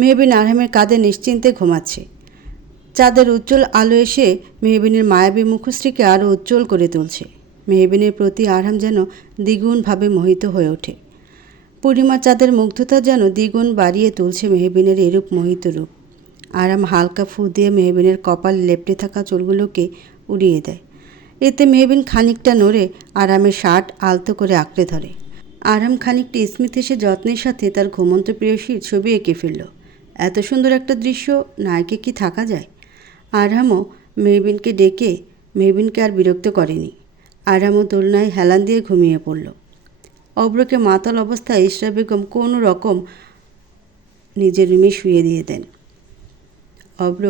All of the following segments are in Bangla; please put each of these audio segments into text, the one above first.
মেহবিন আরহামের কাঁধে নিশ্চিন্তে ঘুমাচ্ছে। চাঁদের উজ্জ্বল আলো এসে মেহবিনের মায়াবী মুখশ্রীকে আরও উজ্জ্বল করে তুলছে। মেহবিনের প্রতি আরহাম যেন দ্বিগুণভাবে মোহিত হয়ে ওঠে। পূর্ণিমার চাঁদের মুগ্ধতা যেন দ্বিগুণ বাড়িয়ে তুলছে মেহবিনের এরূপ মোহিত রূপ। আরহাম হালকা ফু দিয়ে মেহবিনের কপাল লেপটে থাকা চুলগুলোকে উড়িয়ে দেয়। এতে মেহবিন খানিকটা নড়ে আরহামের শার্ট আলতো করে আঁকড়ে ধরে। আরহাম খানিকটা স্মিত হেসে যত্নের সাথে তার ঘুমন্ত প্রেয়সীর ছবি এঁকে ফেলল। এত সুন্দর একটা দৃশ্য না এঁকে কি থাকা যায়? আরহামও মেহবিনকে ডেকে মেহবিনকে আর বিরক্ত করেনি। আরহামও দোলনায় হেলান দিয়ে ঘুমিয়ে পড়ল। অব্রকে মাতাল অবস্থায় ইশরা বেগম কোনো রকম নিজের রুমে শুয়ে দিয়ে দেন। অব্র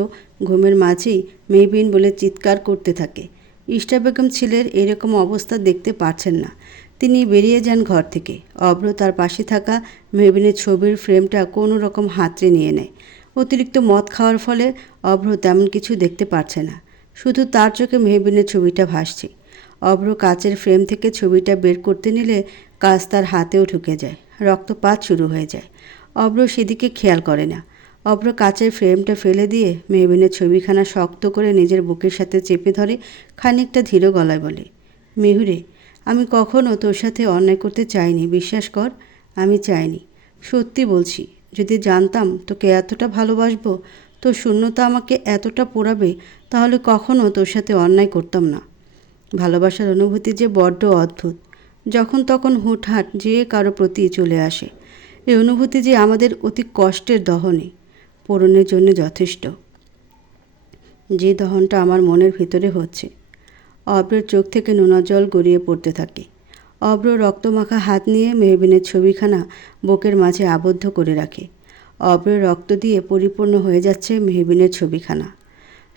ঘুমের মাঝেই মেহবিন বলে চিৎকার করতে থাকে। ইশরা বেগম ছেলের এরকম অবস্থা দেখতে পারছেন না। তিনি বেরিয়ে যান ঘর থেকে। অব্র তার পাশে থাকা মেহবিনের ছবির ফ্রেমটা কোনো রকম হাতড়ে নিয়ে নেয়। অতিরিক্ত মদ খাওয়ার ফলে অব্র তেমন কিছু দেখতে পারছে না। শুধু তার চোখে মেহবিনের ছবিটা ভাসছে। অব্র কাচের ফ্রেম থেকে ছবিটা বের করতে নিলে কাজ তার হাতেও ঢুকে যায়। রক্তপাত শুরু হয়ে যায়। অব্র সেদিকে খেয়াল করে না। অব্র কাচের ফ্রেমটা ফেলে দিয়ে মেহবিনের ছবিখানা শক্ত করে নিজের বুকের সাথে চেপে ধরে খানিকটা ধীর গলায় বলে, মেহুরে, আমি কখনও তোর সাথে অন্যায় করতে চাইনি, বিশ্বাস কর। আমি চাইনি, সত্যি বলছি। যদি জানতাম তোকে এতটা ভালোবাসবো, তোর শূন্যতা আমাকে এতটা পোড়াবে, তাহলে কখনও তোর সাথে অন্যায় করতাম না। ভালোবাসার অনুভূতি যে বড্ড অদ্ভুত। যখন তখন হুটহাট যে কারো প্রতি চলে আসে। এই অনুভূতি যে আমাদের অতি কষ্টের দহনে পূরণের জন্য যথেষ্ট। যে দহনটা আমার মনের ভিতরে হচ্ছে। অব্রের চোখ থেকে নোনা জল গড়িয়ে পড়তে থাকে। অব্র রক্তমাখা হাত নিয়ে মেহবিনের ছবিখানা বুকের মাঝে আবদ্ধ করে রাখে। অব্রের রক্ত দিয়ে পরিপূর্ণ হয়ে যাচ্ছে মেহবিনের ছবিখানা।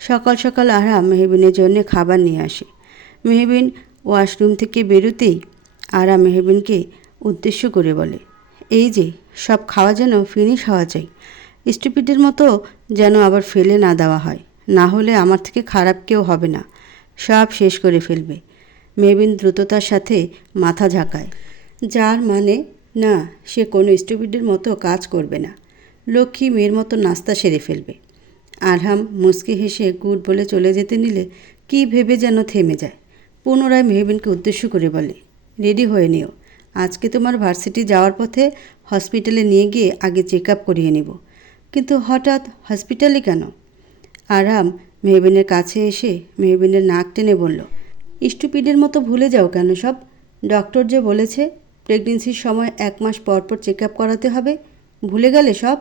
সকাল সকাল আরহাম মেহবিনের জন্য খাবার নিয়ে আসে। মেহবিন ওয়াশরুম থেকে বেরোতেই আরহাম মেহবিনকে উদ্দেশ্য করে বলে, এই যে সব খাওয়া যেন ফিনিশ হওয়া চাই। স্টুপিডের মতো যেন আবার ফেলে না দেওয়া হয়, না হলে আমার থেকে খারাপ কেউ হবে না, সব শেষ করে ফেলবে। মেহবিন দ্রুততার সাথে মাথা ঝাঁকায়, যার মানে না, সে কোনো স্টুপিডের মতো কাজ করবে না, লক্ষ্মী মেয়ের মতো নাস্তা সেরে ফেলবে। আরহাম মুচকি হেসে গুড বলে চলে যেতে নিলে কি ভেবে যেন থেমে যায়। পুনরায় মেহবিনকে উদ্দেশ্য করে বলে, রেডি হয়ে নিও, আজকে তোমার ভার্সিটি যাওয়ার পথে হসপিটালে নিয়ে গিয়ে আগে চেক আপ করিয়ে নেব। কিন্তু হঠাৎ হসপিটালে কেন? আরহাম মেহবিনের কাছে এসে মেহবিনের নাক টেনে বলল, স্টুপিডের মতো ভুলে যাও কেন সব? ডক্টর যে বলেছে প্রেগনেন্সির সময় 1 মাস পর পর চেক আপ করাতে হবে, ভুলে গেলে সব?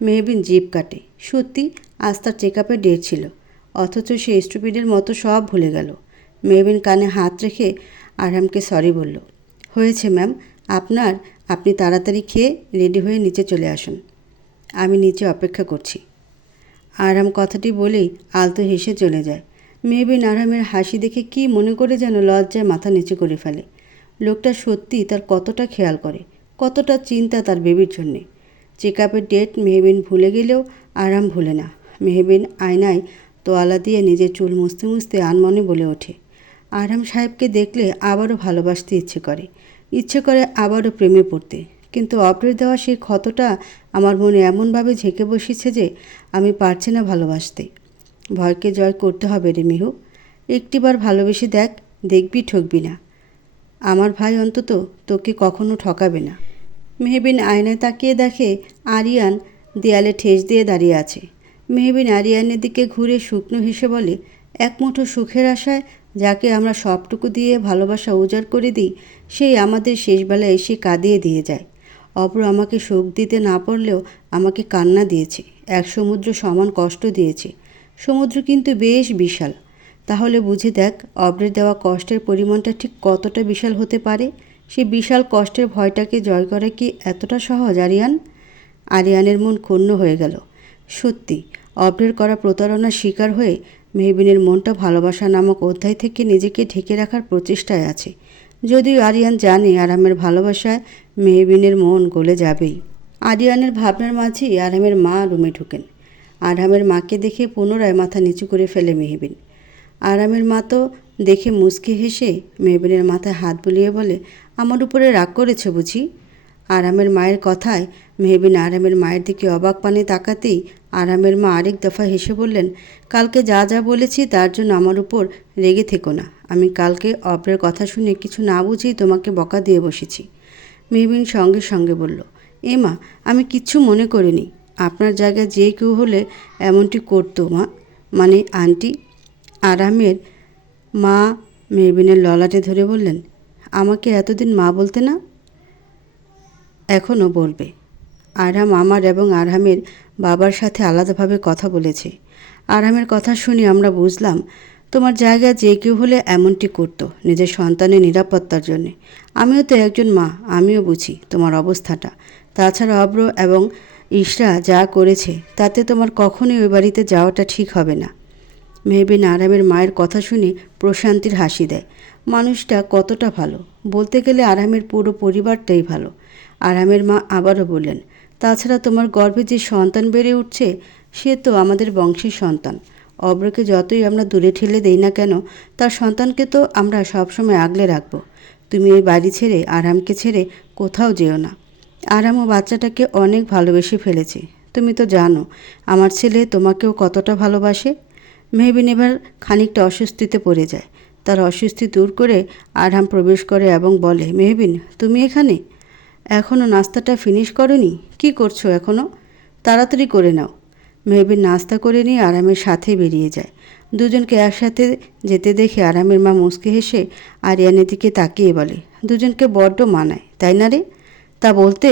মেহবিন জিভ কাটে। সত্যি আজ তার চেক আপের ডেট ছিল, অথচ সে স্টুপিডের মতো সব ভুলে গেল। মেহবিন কানে হাত রেখে আরহামকে সরি বলল, হয়েছে ম্যাম, আপনি তাড়াতাড়ি খেয়ে রেডি হয়ে নিচে চলে আসুন, আমি নিচে অপেক্ষা করছি। আরহাম কথাটি বলেই আলতো হেসে চলে যায়। মেহবিন আরহামের হাসি দেখে কি মনে করে যেন লজ্জায় মাথা নিচু করে ফেলে। লোকটা সত্যি তার কতটা খেয়াল করে, কতটা চিন্তা তার বেবির জন্যে। চেক আপের ডেট মেহবিন ভুলে গেলেও আরহাম ভুলে না। মেহবিন আয়নায় তোয়ালা দিয়ে নিজের চুল মুছতে মুছতে আনমনে বলে ওঠে, আরহাম সাহেবকে দেখলে আবারও ভালোবাসতে ইচ্ছে করে আবারও প্রেমে পড়তে, কিন্তু অব্রের দেওয়া সেই ক্ষতটা আমার মনে এমনভাবে ঝেঁকে বসেছে যে আমি পারছি না ভালোবাসতে। ভয়কে জয় করতে হবে রে মিহু, একটিবার ভালোবেসে দেখ, দেখবি ঠকবি না। আমার ভাই অন্তত তোকে কখনো ঠকাবে না। মেহবিন আয়নায় তাকিয়ে দেখে আরিয়ান দেয়ালে ঠেস দিয়ে দাঁড়িয়ে আছে। মেহবিন আরিয়ানের দিকে ঘুরে শুকনো হেসে বলে, এক মুঠো সুখের আশায় যাকে আমরা সবটুকু দিয়ে ভালোবাসা উজাড় করে দিই, সেই আমাদের শেষবেলায় এসে কাঁদিয়ে দিয়ে যায়। অপর আমাকে সুখ দিতে না পারলেও আমাকে কান্না দিয়েছে, 1 সমুদ্র সমান কষ্ট দিয়েছে। সমুদ্র কিন্তু বেশ বিশাল। তাহলে বুঝে দেখ অব্রের দেওয়া কষ্টের পরিমাণটা ঠিক কতটা বিশাল হতে পারে। সেই বিশাল কষ্টের ভয়টাকে জয় করা কি এতটা সহজ আরিয়ান? আরিয়ানের মন ক্ষুণ্ণ হয়ে গেল। সত্যি অব্রের করা প্রতারণার শিকার হয়ে মেহবিনের মনটা ভালোবাসা নামক অধ্যায় থেকে নিজেকে ঢেকে রাখার প্রচেষ্টায় আছে। যদিও আরিয়ান জানে আরামের ভালোবাসায় মেহবিনের মন গলে যাবেই। আরিয়ানের ভাবনার মাঝেই আরামের মা রুমে ঢুকেন। আরামের মাকে দেখে পুনরায় মাথা নিচু করে ফেলে মেহবিন। আরামের মা তো দেখে মুচকি হেসে মেহবিনের মাথায় হাত বুলিয়ে বলে, আমার উপরে রাগ করেছ বুঝি? আরামের মায়ের কথায় মেহবিন আরামের মায়ের দিকে অবাক পানে তাকাতেই আরামের মা আরেক দফা হেসে বললেন, কালকে যা যা বলেছি তার জন্য আমার উপর রেগে থেকো না। আমি কালকে অব্রের কথা শুনে কিছু না বুঝেই তোমাকে বকা দিয়ে বসেছি। মেহবিন সঙ্গে সঙ্গে বলল, মা, আমি কিচ্ছু মনে করিনি। আপনার জায়গায় যে কেউ হলে এমনটি করতো মা, মানে আন্টি। আরামের মা মেহবিনের ললাটে ধরে বললেন, আমাকে এতদিন মা বলতে না? এখনও বলবে। আরহাম আমার এবং আরহামের বাবার সাথে আলাদাভাবে কথা বলেছে। আরহামের কথা শুনে আমরা বুঝলাম তোমার জায়গায় যে কেউ হলে এমনটি করতো নিজের সন্তানের নিরাপত্তার জন্যে। আমিও তো একজন মা, আমিও বুঝি তোমার অবস্থাটা। তাছাড়া অব্র এবং ইশরা যা করেছে তাতে তোমার কখনোই ওই বাড়িতে যাওয়াটা ঠিক হবে না। মেহবিন আরামের মায়ের কথা শুনে প্রশান্তির হাসি দেয়। মানুষটা কতটা ভালো! বলতে গেলে আরামের পুরো পরিবারটাই ভালো। আরামের মা আবারও বললেন, তাছাড়া তোমার গর্ভে যে সন্তান বেড়ে উঠছে সে তো আমাদের বংশের সন্তান। অব্রকে যতই আমরা দূরে ঠেলে দেই না কেন, তার সন্তানকে তো আমরা সবসময় আগলে রাখবো। তুমি এই বাড়ি ছেড়ে আরামকে ছেড়ে কোথাও যেও না। আরামও বাচ্চাটাকে অনেক ভালোবেসে ফেলেছে। তুমি তো জানো আমার ছেলে তোমাকেও কতটা ভালোবাসে। মেহবিন এবার খানিকটা অস্বস্তিতে পড়ে যায়। তার অস্বস্তি দূর করে আরহাম প্রবেশ করে এবং বলে, মেহবিন, তুমি এখানে? এখনও নাস্তাটা ফিনিশ করনি? কি করছো এখনও? তাড়াতাড়ি করে নাও। মেহবিন নাস্তা করে নিয়ে আরামের সাথে বেরিয়ে যায়। দুজনকে একসাথে যেতে দেখে আরামের মা মুচকে হেসে আরিয়ানের দিকে তাকিয়ে বলে, দুজনকে বড্ড মানায়, তাই না রে? তা বলতে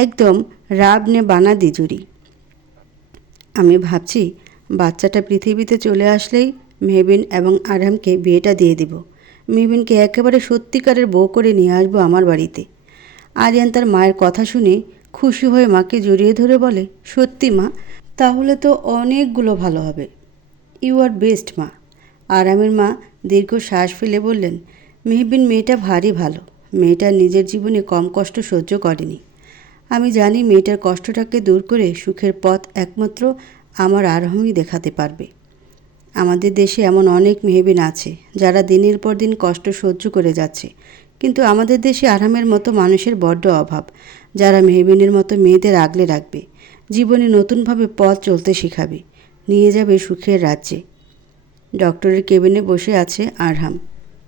একদম রাব নে বানা দিজুরি। আমি ভাবছি বাচ্চাটা পৃথিবীতে চলে আসলেই মেহবিন এবং আরহামকে বিয়েটা দিয়ে দিব। মেহবিনকে একেবারে সত্যিকারের বউ করে নিয়ে আসবো আমার বাড়িতে। আরিয়ান তার মায়ের কথা শুনে খুশি হয়ে মাকে জড়িয়ে ধরে বলে, সত্যি মা? তাহলে তো অনেকগুলো ভালো হবে। ইউ আর বেস্ট মা। আরামের মা দীর্ঘ শ্বাস ফেলে বললেন, মেহবিন মেয়েটা ভারী ভালো। মেয়েটা নিজের জীবনে কম কষ্ট সহ্য করেনি। আমি জানি মেয়েটার কষ্টটাকে দূর করে সুখের পথ একমাত্র আমার আরহামই দেখাতে পারবে। আমাদের দেশে এমন অনেক মেহবিন আছে যারা দিনের পর দিন কষ্ট সহ্য করে যাচ্ছে, কিন্তু আমাদের দেশে আরহামের মতো মানুষের বড্ড অভাব, যারা মেহবিনের মতো মেয়েদের আগলে রাখবে, জীবনে নতুনভাবে পথ চলতে শেখাবে, নিয়ে যাবে সুখের রাজ্যে। ডক্টরের কেবিনে বসে আছে আরহাম।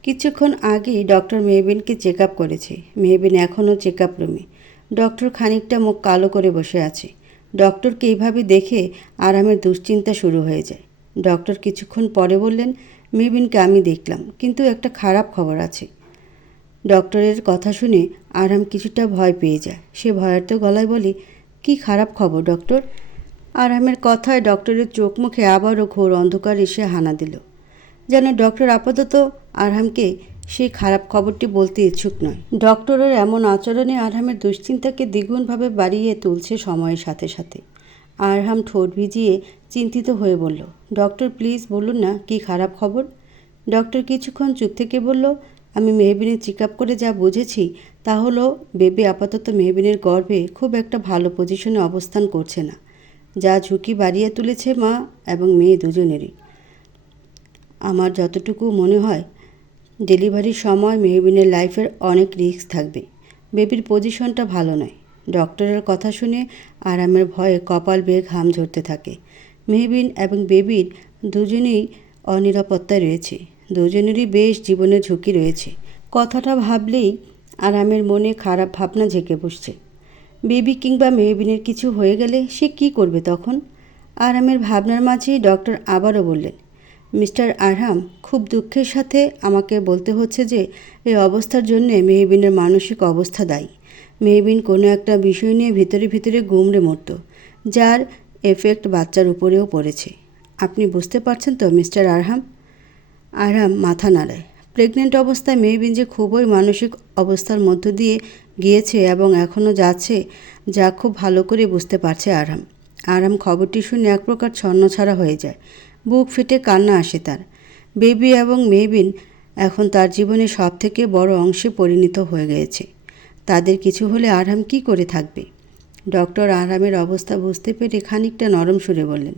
কিছুক্ষণ আগেই ডক্টর মেহবিনকে চেক আপ করেছে। মেহবিন এখনও চেক আপ রুমে। ডক্টর খানিকটা মুখ কালো করে বসে আছে। ডক্টরকে এইভাবে দেখে আরহামের দুশ্চিন্তা শুরু হয়ে যায়। ডক্টর কিছুক্ষণ পরে বললেন, মেহবিনকে আমি দেখলাম, কিন্তু একটা খারাপ খবর আছে। ডক্টরের কথা শুনে আরহাম কিছুটা ভয় পেয়ে যায়। সে ভয়ার্ত গলায় বলে, কি খারাপ খবর ডক্টর? আরহামের কথায় ডক্টরের চোখ মুখে আবারও ঘোর অন্ধকার এসে হানা দিল। যেন ডক্টর আপাতত আরহামকে সেই খারাপ খবরটি বলতে ইচ্ছুক নয়। ডক্টরের এমন আচরণে আরহামের দুশ্চিন্তাকে দ্বিগুণভাবে বাড়িয়ে তুলছে সময়ের সাথে সাথে। আরহাম ঠোঁট ভিজিয়ে চিন্তিত হয়ে বলল, ডক্টর প্লিজ বলুন না কি খারাপ খবর। ডক্টর কিছুক্ষণ চুপ থেকে বলল, আমি মেহবিনের চেক আপ করে যা বুঝেছি তা হলো বেবি আপাতত মেহবিনের গর্ভে খুব একটা ভালো পজিশনে অবস্থান করছে না, যা ঝুঁকি বাড়িয়ে তুলেছে মা এবং মেয়ে দুজনেরই। আমার যতটুকু মনে হয় ডেলিভারির সময় মেহবিনের লাইফের অনেক রিস্ক থাকবে। বেবির পজিশনটা ভালো নয়। ডক্টরের কথা শুনে আরামের ভয়ে কপাল বেয়ে ঘাম ঝরতে থাকে। মেহবিন এবং বেবির দুজনেই অনিরাপত্তায় রয়েছে। দুজনেরই বেশ জীবনের ঝুঁকি রয়েছে। কথাটা ভাবলেই আরামের মনে খারাপ ভাবনা ঝেঁকে বসছে। বেবি কিংবা মেহবিনের কিছু হয়ে গেলে সে কি করবে তখন? আরামের ভাবনার মাঝেই ডক্টর আবারও বললেন, মিস্টার আরহাম, খুব দুঃখের সাথে আমাকে বলতে হচ্ছে যে এই অবস্থার জন্যে মেহবিনের মানসিক অবস্থা দায়ী। মেহবিন কোনো একটা বিষয় নিয়ে ভিতরে ভিতরে গুমড়ে মরত, যার এফেক্ট বাচ্চার উপরেও পড়েছে। আপনি বুঝতে পারছেন তো মিস্টার আরহাম? আরহাম মাথা নাড়ায়। প্রেগনেন্ট অবস্থায় মেহবিন যে খুবই মানসিক অবস্থার মধ্য দিয়ে গিয়েছে এবং এখনও যাচ্ছে, যা খুব ভালো করে বুঝতে পারছে আরহাম। আরহাম খবরটি শুনে এক প্রকার ছন্নছাড়া হয়ে যায়। বুক ফেটে কান্না আসে তার। বেবি এবং মেহবিন এখন তার জীবনে সবথেকে বড় অংশে পরিণত হয়ে গিয়েছে। তাদের কিছু হলে আরহাম কি করে থাকবে? ডক্টর আরহামের অবস্থা বুঝতে পেরে খানিকটা নরম সুরে বললেন,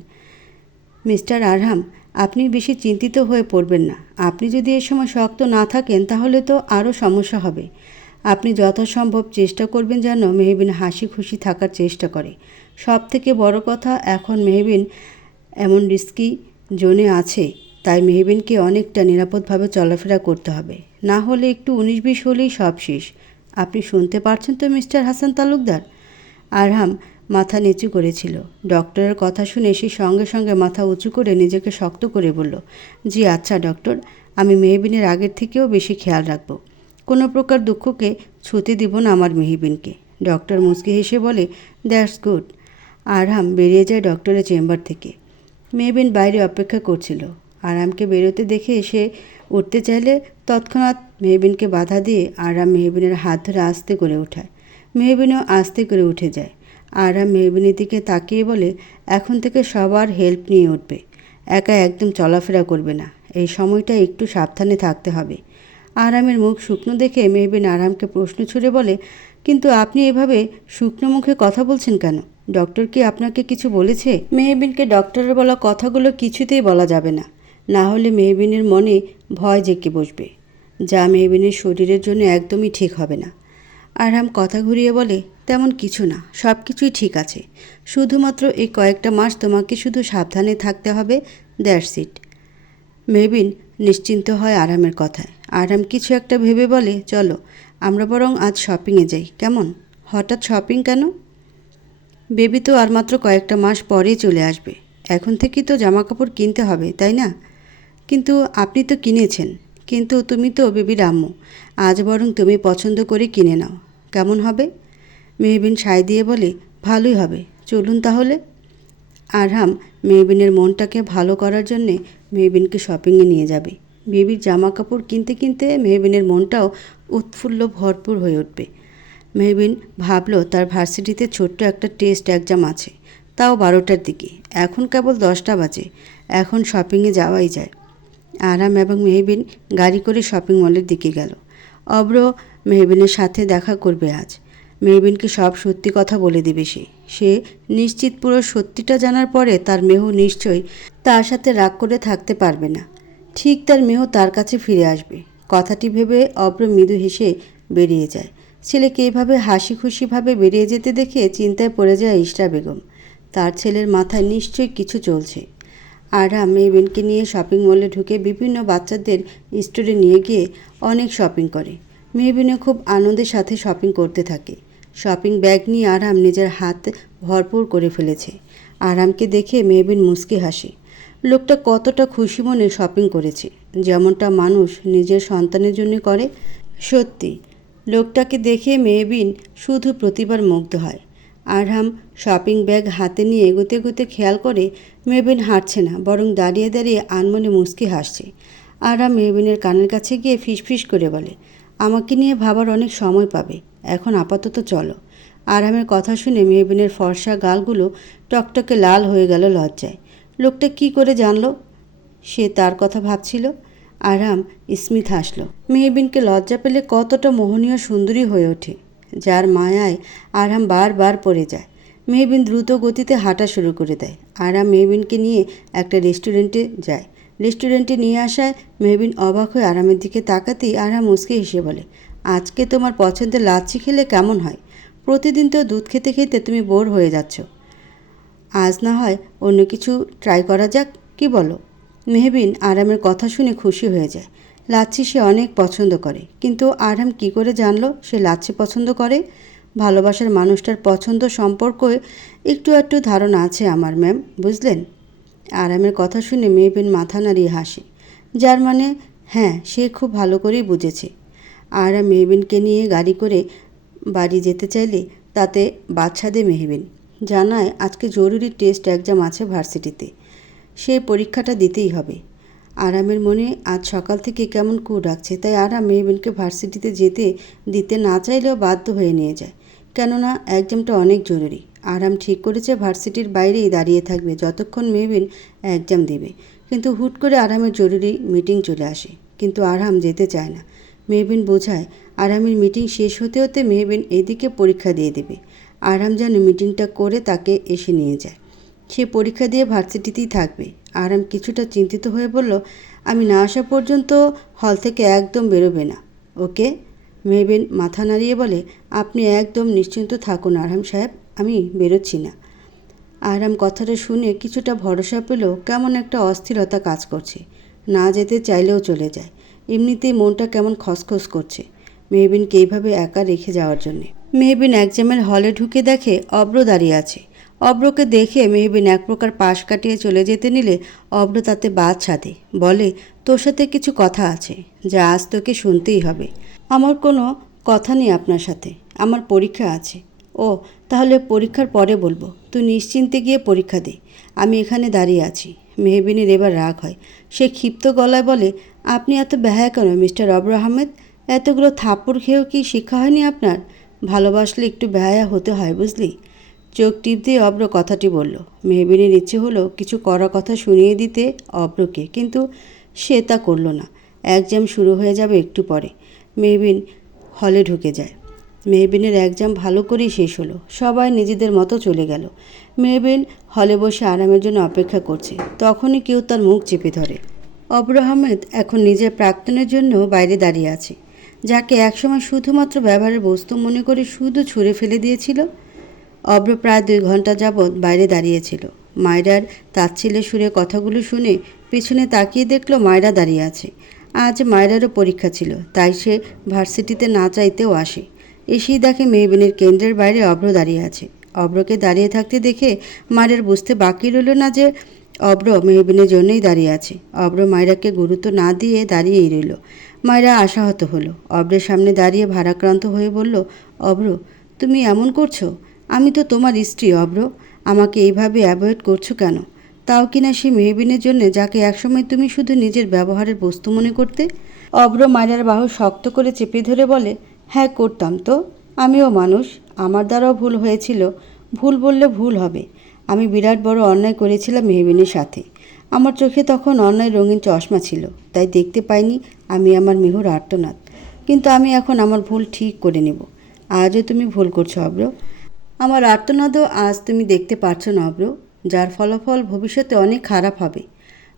মিস্টার আরহাম, আপনি বেশি চিন্তিত হয়ে পড়বেন না। আপনি যদি এ সময় শক্ত না থাকেন তাহলে তো আরও সমস্যা হবে। আপনি যথাসম্ভব চেষ্টা করবেন যেন মেহবিন হাসি খুশি থাকার চেষ্টা করে। সব থেকে বড় কথা, এখন মেহবিন এমন রিস্কি জোনে আছে, তাই মেহবিনকে অনেকটা নিরাপদভাবে চলাফেরা করতে হবে। না হলে একটু 19-20 হলেই সব শেষ। আপনি শুনতে পারছেন তো মিস্টার হাসান তালুকদার? আরহাম মাথা নিচু করেছিল। ডক্টরের কথা শুনে সে সঙ্গে সঙ্গে মাথা উঁচু করে নিজেকে শক্ত করে বলল, জি আচ্ছা ডক্টর, আমি মেহবিনের আগের থেকেও বেশি খেয়াল রাখব। কোনো প্রকার দুঃখকে ছুতে দিব না আমার মেহবিনকে। ডক্টর মুচকি হেসে বলে, দ্যাটস গুড। আরহাম বেরিয়ে যায় ডক্টরের চেম্বার থেকে। মেহবিন বাইরে অপেক্ষা করছিল। আরামকে বেরোতে দেখে এসে উঠতে চাইলে তৎক্ষণাৎ মেহবিনকে বাধা দিয়ে আরাম মেহবিনের হাত ধরে আস্তে করে ওঠায়। মেহবিনও আস্তে করে উঠে যায়। আরাম মেহবিনের দিকে তাকিয়ে বলে, এখন থেকে সবার হেল্প নিয়ে উঠবে, একা একদম চলাফেরা করবে না। এই সময়টা একটু সাবধানে থাকতে হবে। আরামের মুখ শুকনো দেখে মেহবিন আরামকে প্রশ্ন ছুড়ে বলে, কিন্তু আপনি এভাবে শুকনো মুখে কথা বলছেন কেন? ডক্টর কি আপনাকে কিছু বলেছে? মেহবিনকে ডক্টরের বলা কথাগুলো কিছুতেই বলা যাবে না, না হলে মেহবিনের মনে ভয় জেঁকে বসবে, যা মেহবিনের শরীরের জন্য একদমই ঠিক হবে না। আরহাম কথা ঘুরিয়ে বলে, তেমন কিছু না, সব কিছুই ঠিক আছে। শুধুমাত্র এই কয়েকটা মাস তোমাকে শুধু সাবধানে থাকতে হবে, দ্যাটস ইট। মেহবিন নিশ্চিন্ত হয় আরামের কথায়। আরাম কিছু একটা ভেবে বলে, চলো আমরা বরং আজ শপিংয়ে যাই, কেমন? হঠাৎ শপিং কেন? বেবি তো আর মাত্র কয়েকটা মাস পরেই চলে আসবে। এখন থেকেই তো জামাকাপড় কিনতে হবে, তাই না? কিন্তু আপনি তো কিনেছেন। কিন্তু তুমি তো বেবির আম্মু। আজ বরং তুমি পছন্দ করে কিনে নাও, কেমন হবে? মেহবিন সায় দিয়ে বলে, ভালোই হবে, চলুন তাহলে। আরহাম মেহবিনের মনটাকে ভালো করার জন্যে মেহবিনকে শপিংয়ে নিয়ে যাবে। বেবির জামা কাপড় কিনতে কিনতে মেহবিনের মনটাও উৎফুল্ল ভরপুর হয়ে উঠবে। মেহবিন ভাবল তার ভার্সিটিতে ছোট্ট একটা টেস্ট এক্সাম আছে, তাও 12টার দিকে। এখন কেবল 10টা বাজে, এখন শপিংয়ে যাওয়াই যায়। আরাম এবং মেহবিন গাড়ি করে শপিং মলের দিকে গেল। অব্র মেহবিনের সাথে দেখা করবে আজ। মেহবিনকে সব সত্যি কথা বলে দেবে সে নিশ্চিত পুরো সত্যিটা জানার পরে তার মেহ নিশ্চয়ই তার সাথে রাগ করে থাকতে পারবে না। ঠিক তার মেহ তার কাছে ফিরে আসবে। কথাটি ভেবে অব্র মৃদু হেসে বেরিয়ে যায়। ছেলেকে এভাবে হাসি খুশিভাবে বেরিয়ে যেতে দেখে চিন্তায় পড়ে যায় ইশরা বেগম। তার ছেলের মাথায় নিশ্চয়ই কিছু চলছে। আরহাম মেহবিনকে নিয়ে শপিং মলে ঢুকে বিভিন্ন বাচ্চাদের স্টোরে নিয়ে গিয়ে অনেক শপিং করে। মেহবিনও খুব আনন্দের সাথে শপিং করতে থাকে। শপিং ব্যাগ নিয়ে আরহাম নিজের হাত ভরপুর করে ফেলেছে। আরহামকে দেখে মেহবিন মুচকি হাসে। লোকটা কতটা খুশি মনে শপিং করেছে, যেমনটা মানুষ নিজের সন্তানের জন্য করে। সত্যি, লোকটাকে দেখে মেহবিন শুধু প্রতিবার মুগ্ধ হয়। আরহাম শপিং ব্যাগ হাতে নিয়ে এগোতে এগোতে খেয়াল করে মেহবিন হাঁটছে না, বরং দাঁড়িয়ে দাঁড়িয়ে আনমনে মুচকি হাসছে। আরহাম মেহবিনের কানের কাছে গিয়ে ফিসফিস করে বলে, আমাকে নিয়ে ভাবার অনেক সময় পাবে, এখন আপাতত চলো। আরহামের কথা শুনে মেহবিনের ফর্সা গালগুলো টকটকে লাল হয়ে গেল লজ্জায়। লোকটা কি করে জানলো সে তার কথা ভাবছিল? আরহাম স্মিত হাসল। মেহবিনকে লজ্জা পেলে কতটা মোহনীয় সুন্দরী হয়ে ওঠে, যার মায়ায় আরহাম বারবার পড়ে যায়। মেহবিন দ্রুত গতিতে হাঁটা শুরু করে দেয়। আরহাম মেহবিনকে নিয়ে একটা রেস্টুরেন্টে যায়। রেস্টুরেন্টে নিয়ে আসায় মেহবিন অবাক হয়ে আরহামের দিকে তাকাতেই আরহাম মুচকে হেসে বলে, আজকে তোমার পছন্দের লাচ্ছি খেলে কেমন হয়? প্রতিদিন তো দুধ খেতে খেতে তুমি বোর হয়ে যাচ্ছ। আজ না হয় অন্য কিছু ট্রাই করা যাক, কি বলো? মেহবিন আরহামের কথা শুনে খুশি হয়ে যায়। লাচ্ছি সে অনেক পছন্দ করে, কিন্তু আরহাম কি করে জানলো সে লাচ্ছি পছন্দ করে? ভালোবাসার মানুষটার পছন্দ সম্পর্কে একটু একটু ধারণা আছে আমার, ম্যাম, বুঝলেন? আরহামের কথা শুনে মেহবিন মাথা নাড়িয়ে হাসে, যার মানে হ্যাঁ, সে খুব ভালো করেই বুঝেছে। আরহাম মেহবিনকে নিয়ে গাড়ি করে বাড়ি যেতে চাইলে তাতে বাধা দেয় মেহবিন। জানায় আজকে জরুরি টেস্ট এক্সাম আছে ভার্সিটিতে, সেই পরীক্ষাটা দিতেই হবে। আরহামের মনে আজ সকাল থেকে কেমন কু ডাকছে, তাই আরহাম মেহবিনকে ভার্সিটিতে যেতে দিতে না চাইলেও বাধ্য হয়ে নিয়ে যায়, কেননা এক্সামটা অনেক জরুরি। আরহাম ঠিক করেছে ভার্সিটির বাইরেই দাঁড়িয়ে থাকবে যতক্ষণ মেহবিন এক্সাম দেবে। কিন্তু হুট করে আরহামের জরুরি মিটিং চলে আসে, কিন্তু আরহাম যেতে চায় না। মেহবিন বোঝায় আরহামের মিটিং শেষ হতে হতে মেহবিন এদিকে পরীক্ষা দিয়ে দেবে। আরহাম যেন মিটিংটা করে তাকে এসে নিয়ে যায়। সে পরীক্ষা দিয়ে ভার্সিটিতেই থাকবে। আরহাম কিছুটা চিন্তিত হয়ে বলল, আমি না আসা পর্যন্ত হল থেকে একদম বেরোবে না, ওকে? মেহবিন মাথা নাড়িয়ে বলে, আপনি একদম নিশ্চিন্ত থাকুন আরহাম সাহেব, আমি বেরোচ্ছি না। আরহাম কথাটা শুনে কিছুটা ভরসা পেল। কেমন একটা অস্থিরতা কাজ করছে, না যেতে চাইলেও চলে যায়। এমনিতেই মনটা কেমন খসখস করছে মেহবিনকে এইভাবে একা রেখে যাওয়ার জন্যে। মেহবিন এক্সামের হলে ঢুকে দেখে অব্র দাঁড়িয়ে আছে। অব্রকে দেখে মেহবিন এক প্রকার পাশ কাটিয়ে চলে যেতে নিলে অব্র তাতে বাদ সাধে, বলে, তোর সাথে কিছু কথা আছে যা আজ তোকে শুনতেই হবে। আমার কোনো কথা নেই আপনার সাথে, আমার পরীক্ষা আছে। ও, তাহলে পরীক্ষার পরে বলবো, তুই নিশ্চিন্তে গিয়ে পরীক্ষা দে, আমি এখানে দাঁড়িয়ে আছি। মেহবিনের এবার রাগ হয়। সে ক্ষিপ্ত গলায় বলে, আপনি এত বেহায়া কেন মিস্টার অব্র আহমেদ? এতগুলো থাপ্পড় খেয়েও কি শিক্ষা হয়নি আপনার? ভালোবাসলে একটু বেহায়া হতে হয়, বুঝলি? চোখ টিপ দিয়ে অব্র কথাটি বলল। মেহবিনের ইচ্ছে হলো কিছু কড়া কথা শুনিয়ে দিতে অব্রকে, কিন্তু সে তা করল না। এক্সাম শুরু হয়ে যাবে একটু পরে। মেহবিন হলে ঢুকে যায়। মেহবিনের এক্সাম ভালো করেই শেষ হলো। সবাই নিজেদের মতো চলে গেল। মেহবিন হলে বসে আরামের জন্য অপেক্ষা করছে। তখনই কেউ তার মুখ চেপে ধরে। অব্র আহমেদ এখন নিজের প্রাক্তনের জন্য বাইরে দাঁড়িয়ে আছে, যাকে একসময় শুধুমাত্র ব্যবহারের বস্তু মনে করে শুধু ছুঁড়ে ফেলে দিয়েছিল। অব্র প্রায় 2 ঘন্টা যাবৎ বাইরে দাঁড়িয়েছিল। মায়রার তাচ্ছিল্যের সুরে কথাগুলো শুনে পিছনে তাকিয়ে দেখল মায়রা দাঁড়িয়ে আছে। আজ মায়রারও পরীক্ষা ছিল, তাই সে ভার্সিটিতে না চাইতেও আসে। এসেই দেখে মেহবিনের কেন্দ্রের বাইরে অব্র দাঁড়িয়ে আছে। অব্রকে দাঁড়িয়ে থাকতে দেখে মায়রার বুঝতে বাকি রইল না যে অব্র মেহবিনের জন্যই দাঁড়িয়ে আছে। অব্র মায়রাকে গুরুত্ব না দিয়ে দাঁড়িয়েই রইল। মায়রা আশাহত হলো। অব্রের সামনে দাঁড়িয়ে ভারাক্রান্ত হয়ে বলল, অব্র, তুমি এমন করছো? আমি তো তোমার স্ত্রী অব্র, আমাকে এইভাবে অ্যাভয়েড করছো কেন? তাও কিনা সে মেহবিনের জন্য, যাকে একসময় তুমি শুধু নিজের ব্যবহারের বস্তু মনে করতে। অব্র মায়রার বাহু শক্ত করে চেপে ধরে বলে, হ্যাঁ করতাম তো, আমিও মানুষ, আমার দ্বারাও ভুল হয়েছিল। ভুল বললে ভুল হবে। আমি বিরাট বড় অন্যায় করেছিলাম মেহবিনের সাথে। আমার চোখে তখন অন্যায় রঙিন চশমা ছিল, তাই দেখতে পাইনি আমি আমার মিহুর আর্তনাদ। কিন্তু আমি এখন আমার ভুল ঠিক করে নেব। আজও তুমি ভুল করছো অব্র। আমার আর্তনাদও আজ তুমি দেখতে পারছো না অব্র, যার ফলাফল ভবিষ্যতে অনেক খারাপ হবে।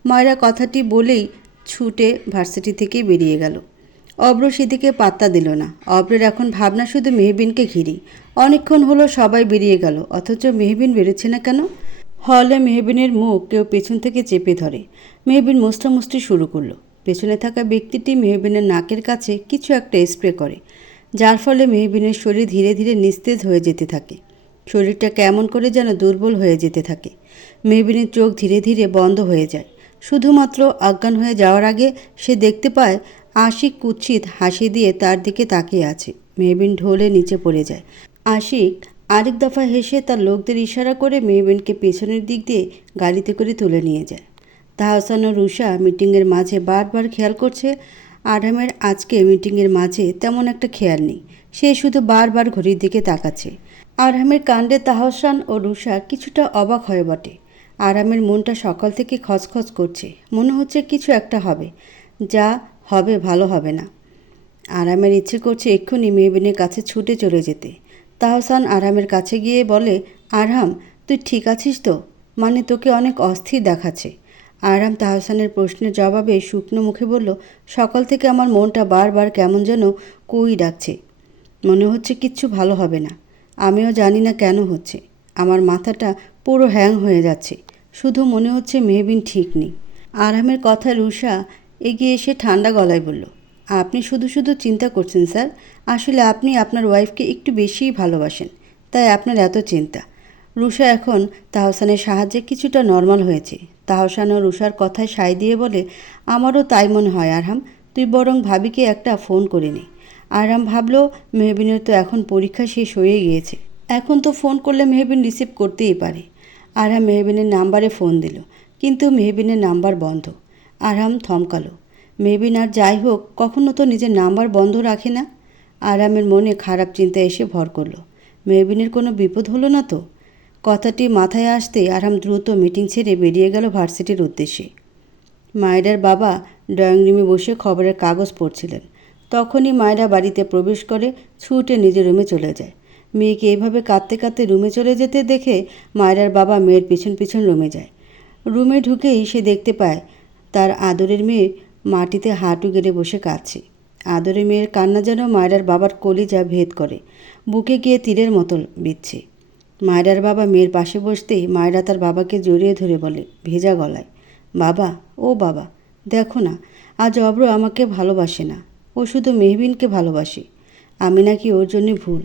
মায়রা কথাটি বলেই ছুটে ভার্সিটি থেকেই বেরিয়ে গেল। অব্র সেদিকে পাত্তা দিল না। অব্রের এখন ভাবনা শুধু মেহবিনকে ঘিরেই। অনেকক্ষণ হলো সবাই বেরিয়ে গেল, অথচ মেহবিন বেরোচ্ছে না কেন? হলে মেহবিনের মুখ কেউ পেছন থেকে চেপে ধরে। মেহবিন মুষ্টামুষ্টি শুরু করলো। পেছনে থাকা ব্যক্তিটি মেহবিনের নাকের কাছে কিছু একটা স্প্রে করে, যার ফলে মেহবিনের শরীর ধীরে ধীরে নিস্তেজ হয়ে যেতে থাকে। শরীরটা কেমন করে যেন দুর্বল হয়ে যেতে থাকে। মেহবিনের চোখ ধীরে ধীরে বন্ধ হয়ে যায়। শুধুমাত্র অজ্ঞান হয়ে যাওয়ার আগে সে দেখতে পায় আশিক কুৎসিত হাসি দিয়ে তার দিকে তাকিয়ে আছে। মেহবিন ঢলে নিচে পড়ে যায়। আশিক আরেক দফা হেসে তার লোকদের ইশারা করে মেহবিনকে পেছনের দিক দিয়ে গাড়িতে করে তুলে নিয়ে যায়। তাহসান ও রুষা মিটিংয়ের মাঝে বারবার খেয়াল করছে আরামের আজকে মিটিংয়ের মাঝে তেমন একটা খেয়াল নেই। সে শুধু বারবার ঘড়ির দিকে তাকাচ্ছে। আরামের কাণ্ডে তাহসান ও রুষা কিছুটা অবাক হয়ে বটে। আরামের মনটা সকাল থেকে খচখচ করছে, মনে হচ্ছে কিছু একটা হবে, যা হবে ভালো হবে না। আরামের ইচ্ছে করছে এক্ষুনি মেহবিনের কাছে ছুটে চলে যেতে। তাহসান আরামের কাছে গিয়ে বলে, আরহাম, তুই ঠিক আছিস তো? মানে তোকে অনেক অস্থির দেখাচ্ছে। আরহাম তাহসানের প্রশ্নের জবাবে শুকনো মুখে বলল, সকাল থেকে আমার মনটা বারবার কেমন যেন কুই ডাকছে। মনে হচ্ছে কিচ্ছু ভালো হবে না। আমিও জানি না কেন হচ্ছে। আমার মাথাটা পুরো হ্যাং হয়ে যাচ্ছে। শুধু মনে হচ্ছে মেহবিন ঠিক নেই। আরহামের কথায় রুষা এগিয়ে এসে ঠান্ডা গলায় বলল, আপনি শুধু শুধু চিন্তা করছেন স্যার। আসলে আপনি আপনার ওয়াইফকে একটু বেশিই ভালোবাসেন, তাই আপনার এত চিন্তা। রুষা এখন তাহসানের সাহায্যে কিছুটা নর্মাল হয়েছে। তাহসান ও রুষার কথায় সায় দিয়ে বলে, আমারও তাই মনে হয় আরহাম, তুই বরং ভাবিকে একটা ফোন করে নে। আরহাম ভাবল, মেহবিনের তো এখন পরীক্ষা শেষ হয়ে গিয়েছে, এখন তো ফোন করলে মেহবিন রিসিভ করতেই পারে। আরহাম মেহবিনের নাম্বারে ফোন দিল, কিন্তু মেহবিনের নাম্বার বন্ধ। আরহাম থমকালো। মেহবিন আর যাই হোক কখনো তো নিজের নাম্বার বন্ধ রাখে না। আরহামের মনে খারাপ চিন্তা এসে ভর করল। মেহবিনের কোনো বিপদ হলো না তো? কথাটি মাথায় আসতেই আরহাম দ্রুত মিটিং ছেড়ে বেরিয়ে গেল ভার্সিটির উদ্দেশ্যে। মায়রার বাবা ড্রয়িং রুমে বসে খবরের কাগজ পড়ছিলেন। তখনই মায়রা বাড়িতে প্রবেশ করে ছুটে নিজের রুমে চলে যায়। মেয়েকে এভাবে কাঁদতে কাঁদতে রুমে চলে যেতে দেখে মায়রার বাবা মেয়ের পিছন পিছন রুমে যায়। রুমে ঢুকেই সে দেখতে পায় তার আদরের মেয়ে মাটিতে হাঁটু গেড়ে বসে কাঁদছে। আদরে মেয়ের কান্না যেন মায়রার বাবার কলিজা ভেদ করে, বুকে গিয়ে তীরের মতো বিচ্ছে। মায়রার বাবা মেয়ের পাশে বসতেই মায়রা তার বাবাকে জড়িয়ে ধরে বলে ভেজা গলায়, বাবা, ও বাবা, দেখো না, আজ অব্র আমাকে ভালোবাসে না, ও শুধু মেহবিনকে ভালোবাসে। আমি নাকি ওর জন্যে ভুল।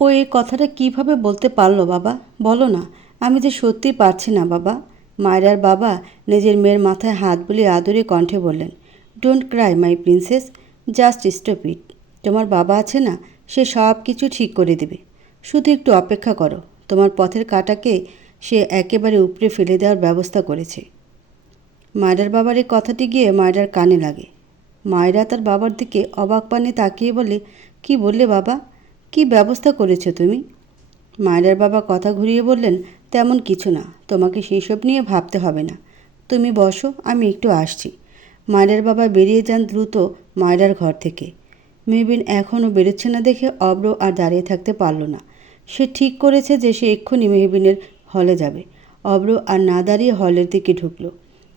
ও এই কথাটা কিভাবে বলতে পারলো বাবা, বলো না। আমি যে সত্যিই পারছি না বাবা। মায়রার বাবা নিজের মেয়ের মাথায় হাত বুলিয়ে আদরে কণ্ঠে বললেন, don't cry my princess, just stop it. তোমার বাবা আছে না, সে সব কিছু ঠিক করে দেবে। শুধু একটু অপেক্ষা করো। তোমার পথের কাঁটাকে সে একেবারে উপড়ে ফেলে দেওয়ার ব্যবস্থা করেছে। মায়রার বাবার এই কথাটি গিয়ে মায়রার কানে লাগে। মায়রা তার বাবার দিকে অবাক পানে তাকিয়ে বলে, কি বললে বাবা? কি ব্যবস্থা করেছো তুমি? মায়রার বাবা কথা ঘুরিয়ে বললেন, তেমন কিছু না, তোমাকে সেই সব নিয়ে ভাবতে হবে না। তুমি বসো, আমি একটু আসছি। মায়রার বাবা বেরিয়ে যান দ্রুত মায়রার ঘর থেকে। মেহবিন এখনও বেরোচ্ছে না দেখে অব্র আর দাঁড়িয়ে থাকতে পারল না। সে ঠিক করেছে যে সে এক্ষুনি মেহবিনের হলে যাবে। অব্র আর না দাঁড়িয়ে হলের দিকে ঢুকলো।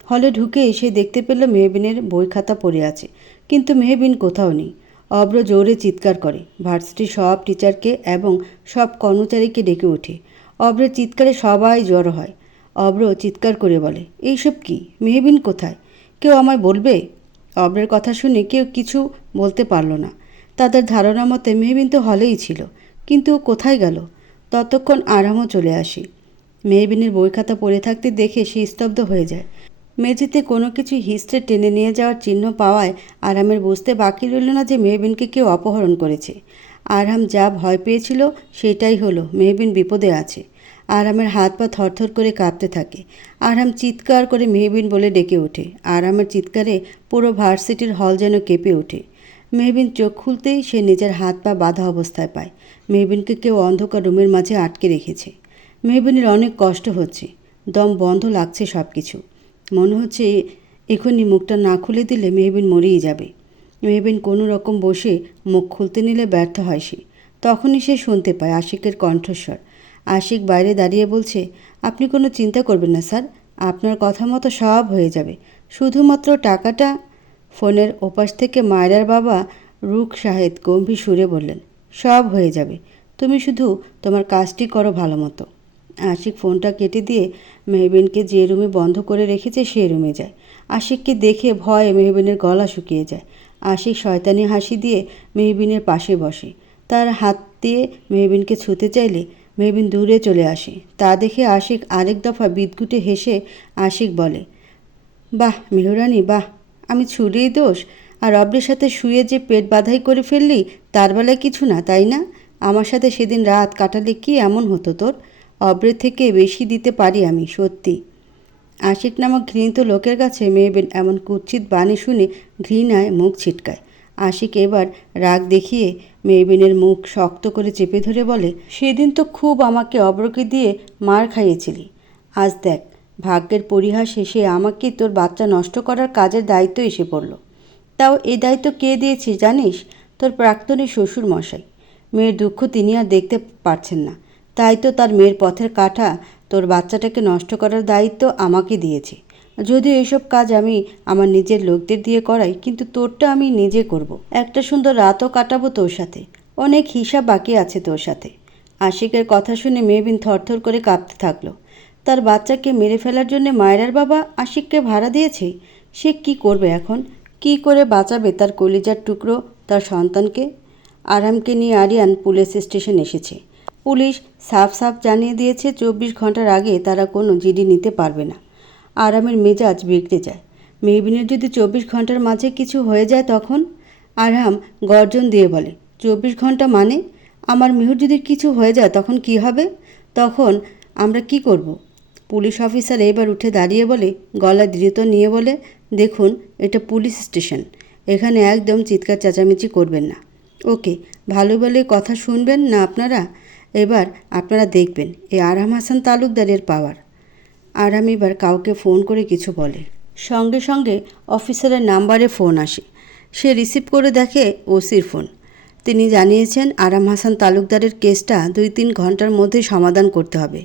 হলে ঢুকেই সে দেখতে পেল মেহবিনের বই খাতা পড়ে আছে, কিন্তু মেহবিন কোথাও নেই। অব্র জোরে চিৎকার করে, ভার্সিটির সব টিচারকে এবং সব কর্মচারীকে ডেকে ওঠে। অব্রের চিৎকারে সবাই জড়ো হয়। অব্র চিৎকার করে বলে, এইসব কি? মেহবিন কোথায়? কেউ আমায় বলবে? অব্রের কথা শুনে কেউ কিছু বলতে পারল না। তাদের ধারণা মতে মেহবিন তো হলেই ছিল, কিন্তু কোথায় গেল? ততক্ষণ আরামও চলে আসে। মেহবিনের বই খাতা পড়ে থাকতে দেখে সে স্তব্ধ হয়ে যায়। মেঝেতে কোনো কিছু হিস্ট্রে টেনে নিয়ে যাওয়ার চিহ্ন পাওয়ায় আরামের বুঝতে বাকি রইল না যে মেহবিনকে কেউ অপহরণ করেছে। আরাম যা ভয় পেয়েছিল সেটাই হলো, মেহবিন বিপদে আছে। আরামের হাত পা থরথর করে কাঁপতে থাকে। আরাম চিৎকার করে মেহবিন বলে ডেকে ওঠে। আরামের চিৎকারে পুরো ভার্সিটির হল যেন কেঁপে ওঠে। মেহবিন চোখ খুলতেই সে নিজের হাত পা বাঁধা অবস্থায় পায়। মেহবিনকে কেউ অন্ধকার রুমের মাঝে আটকে রেখেছে। মেহবিনের অনেক কষ্ট হচ্ছে, দম বন্ধ লাগছে সব কিছু। মনে হচ্ছে এখনই মুখটা না খুলে দিলে মেহবিন মরেই যাবে। মেহবিন কোনো রকম বসে মুখ খুলতে নিলে ব্যর্থ হয় সে। তখনই সে শুনতে পায় আশিকের কণ্ঠস্বর। আশিক বাইরে দাঁড়িয়ে বলছে, আপনি কোনো চিন্তা করবেন না স্যার, আপনার কথা মতো সব হয়ে যাবে, শুধুমাত্র টাকাটা। ফোনের ওপাশ থেকে মায়রার বাবা রুক শাহেদ গম্ভীর সুরে বললেন, সব হয়ে যাবে, তুমি শুধু তোমার কাজটি করো ভালো মতো। আশিক ফোনটা কেটে দিয়ে মেহবিনকে যে রুমে বন্ধ করে রেখেছে সে রুমে যায়। আশিককে দেখে ভয়ে মেহবিনের গলা শুকিয়ে যায়। আশিক শয়তানি হাসি দিয়ে মেহবিনের পাশে বসে। তার হাত দিয়ে মেহবিনকে ছুঁতে চাইলে মেহবিন দূরে চলে আসে। তা দেখে আশিক আরেক দফা বিদঘুটে হেসে আশিক বলে, বাহ মেহরানি বাহ, আমি ছুলেই দোষ, আর অব্রের সাথে শুয়ে যে পেট বাঁধাই করে ফেললি তার বেলায় কিছু না, তাই না? আমার সাথে সেদিন রাত কাটালে কি এমন হতো তোর? অব্রের থেকে বেশি দিতে পারি আমি, সত্যি। আশিক নামক ঘৃণিত লোকের কাছে মেহবিন এমন কুৎসিত বাণী শুনে ঘৃণায় মুখ ছিটকায়। আশিক এবার রাগ দেখিয়ে মেহবিনের মুখ শক্ত করে চেপে ধরে বলে, সেদিন তো খুব আমাকে অব্রকে দিয়ে মার খাইয়েছিলি। আজ দেখ, ভাগ্যের পরিহাসে সে আমাকে তোর বাচ্চা নষ্ট করার কাজের দায়িত্ব এসে পড়ল। তাও এই দায়িত্ব কে দিয়েছিস জানিস? তোর প্রাক্তনী শ্বশুর মশাই। মেয়ের দুঃখ তিনি আর দেখতে পারছেন না, তাই তো তার মেয়ের পথের কাঁটা তোর বাচ্চাটাকে নষ্ট করার দায়িত্ব আমাকে দিয়েছে। যদিও এইসব কাজ আমি আমার নিজের লোকদের দিয়ে করাই, কিন্তু তোরটা আমি নিজে করব। একটা সুন্দর রাতও কাটাবো তোর সাথে, অনেক হিসাব বাকি আছে তোর সাথে। আশিকের কথা শুনে মেহবিন থরথর করে কাঁপতে থাকলো। তার বাচ্চাকে মেরে ফেলার জন্য মায়রার বাবা আশিককে ভাড়া দিয়েছে। সে কি করবে এখন? কি করে বাঁচাবে তার কলিজার টুকরো, তার সন্তানকে? আরামকে নিয়ে আরিয়ান পুলিশ স্টেশন এসেছে। পুলিশ সাফ সাফ জানিয়ে দিয়েছে 24 ঘন্টার আগে তারা কোনো জিডি নিতে পারবে না। আরামের মেজাজ বিগড়ে যায়। মেহবিনের যদি 24 ঘন্টার মাঝে কিছু হয়ে যায় তখন? আরাম গর্জন দিয়ে বলে, 24 ঘন্টা মানে? আমার মিহুর যদি কিছু হয়ে যায় তখন কি হবে? তখন আমরা কি করব? পুলিশ অফিসার এবার উঠে দাঁড়িয়ে বলে, গলা দৃঢ় নিয়ে বলে, দেখুন, এটা পুলিশ স্টেশন, এখানে একদম চিৎকার চেঁচামেচি করবেন না। ওকে, ভালো বলে কথা শুনবেন না আপনারা? এবার আপনারা দেখবেন এই আরাম হাসান তালুকদারের পাওয়ার। আরাম এবার কাউকে ফোন করে কিছু বলে। সঙ্গে সঙ্গে অফিসারের নাম্বারে ফোন আসে। সে রিসিভ করে দেখে ওসির ফোন। তিনি জানিয়েছেন আরাম হাসান তালুকদারের কেসটা 2-3 ঘন্টার মধ্যে সমাধান করতে হবে।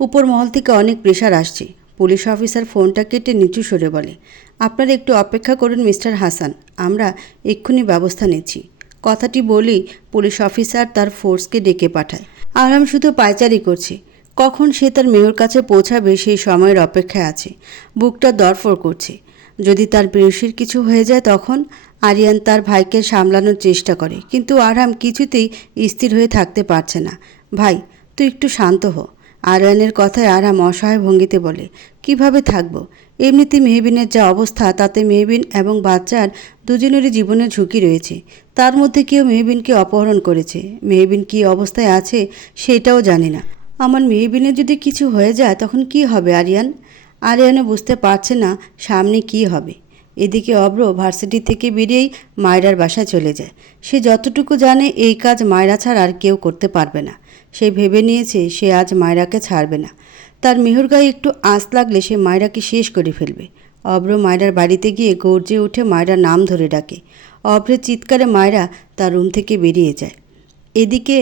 উপর মহল থেকে অনেক প্রেশার আসছে, পুলিশ অফিসার ফোনটা কেটে নিচু সরে বলে, আপনারা একটু অপেক্ষা করুন মিস্টার হাসান, আমরা এক্ষুনি ব্যবস্থা নিচ্ছি। কথাটি বলেই পুলিশ অফিসার তার ফোর্সকে ডেকে পাঠায়। আরহাম শুধু পায়চারি করছে, কখন সে তার মেয়র কাছে পৌঁছাবে সেই সময়ের অপেক্ষায় আছে। বুকটা দরফর করছে, যদি তার প্রেয়সীর কিছু হয়ে যায় তখন। আরিয়ান তার ভাইকে সামলানোর চেষ্টা করে, কিন্তু আরহাম কিছুতেই স্থির হয়ে থাকতে পারছে না। ভাই, তুই একটু শান্ত হ। আরিয়ানের কথায় আরহাম অসহায় ভঙ্গিতে বলে, কিভাবে থাকবো? এমনিতে মেহবিনের যা অবস্থা, তাতে মেহবিন এবং বাচ্চার দুজনেরই জীবনের ঝুঁকি রয়েছে। তার মধ্যে কেউ মেহবিনকে অপহরণ করেছে। মেহবিন কী অবস্থায় আছে সেটাও জানি না। আমার মেহবিনের যদি কিছু হয়ে যায় তখন কি হবে আরিয়ান? আরিয়ানও বুঝতে পারছে না সামনে কি হবে। এদিকে অব্র ভার্সিটি থেকে বেরিয়েই মায়রার বাসায় চলে যায়। সে যতটুকু জানে এই কাজ মায়রা ছাড়া আর কেউ করতে পারবে না। সে ভেবে নিয়েছে সে আজ মায়রাকে ছাড়বে না। তার মেহুর গায়ে একটু আঁচ লাগলে সে মায়রাকে শেষ করে ফেলবে। অব্র মায়রার বাড়িতে গিয়ে গর্জে উঠে মায়রার নাম ধরে ডাকে। অব্রের চিৎকারে মায়রা তার রুম থেকে বেরিয়ে যায়। এদিকে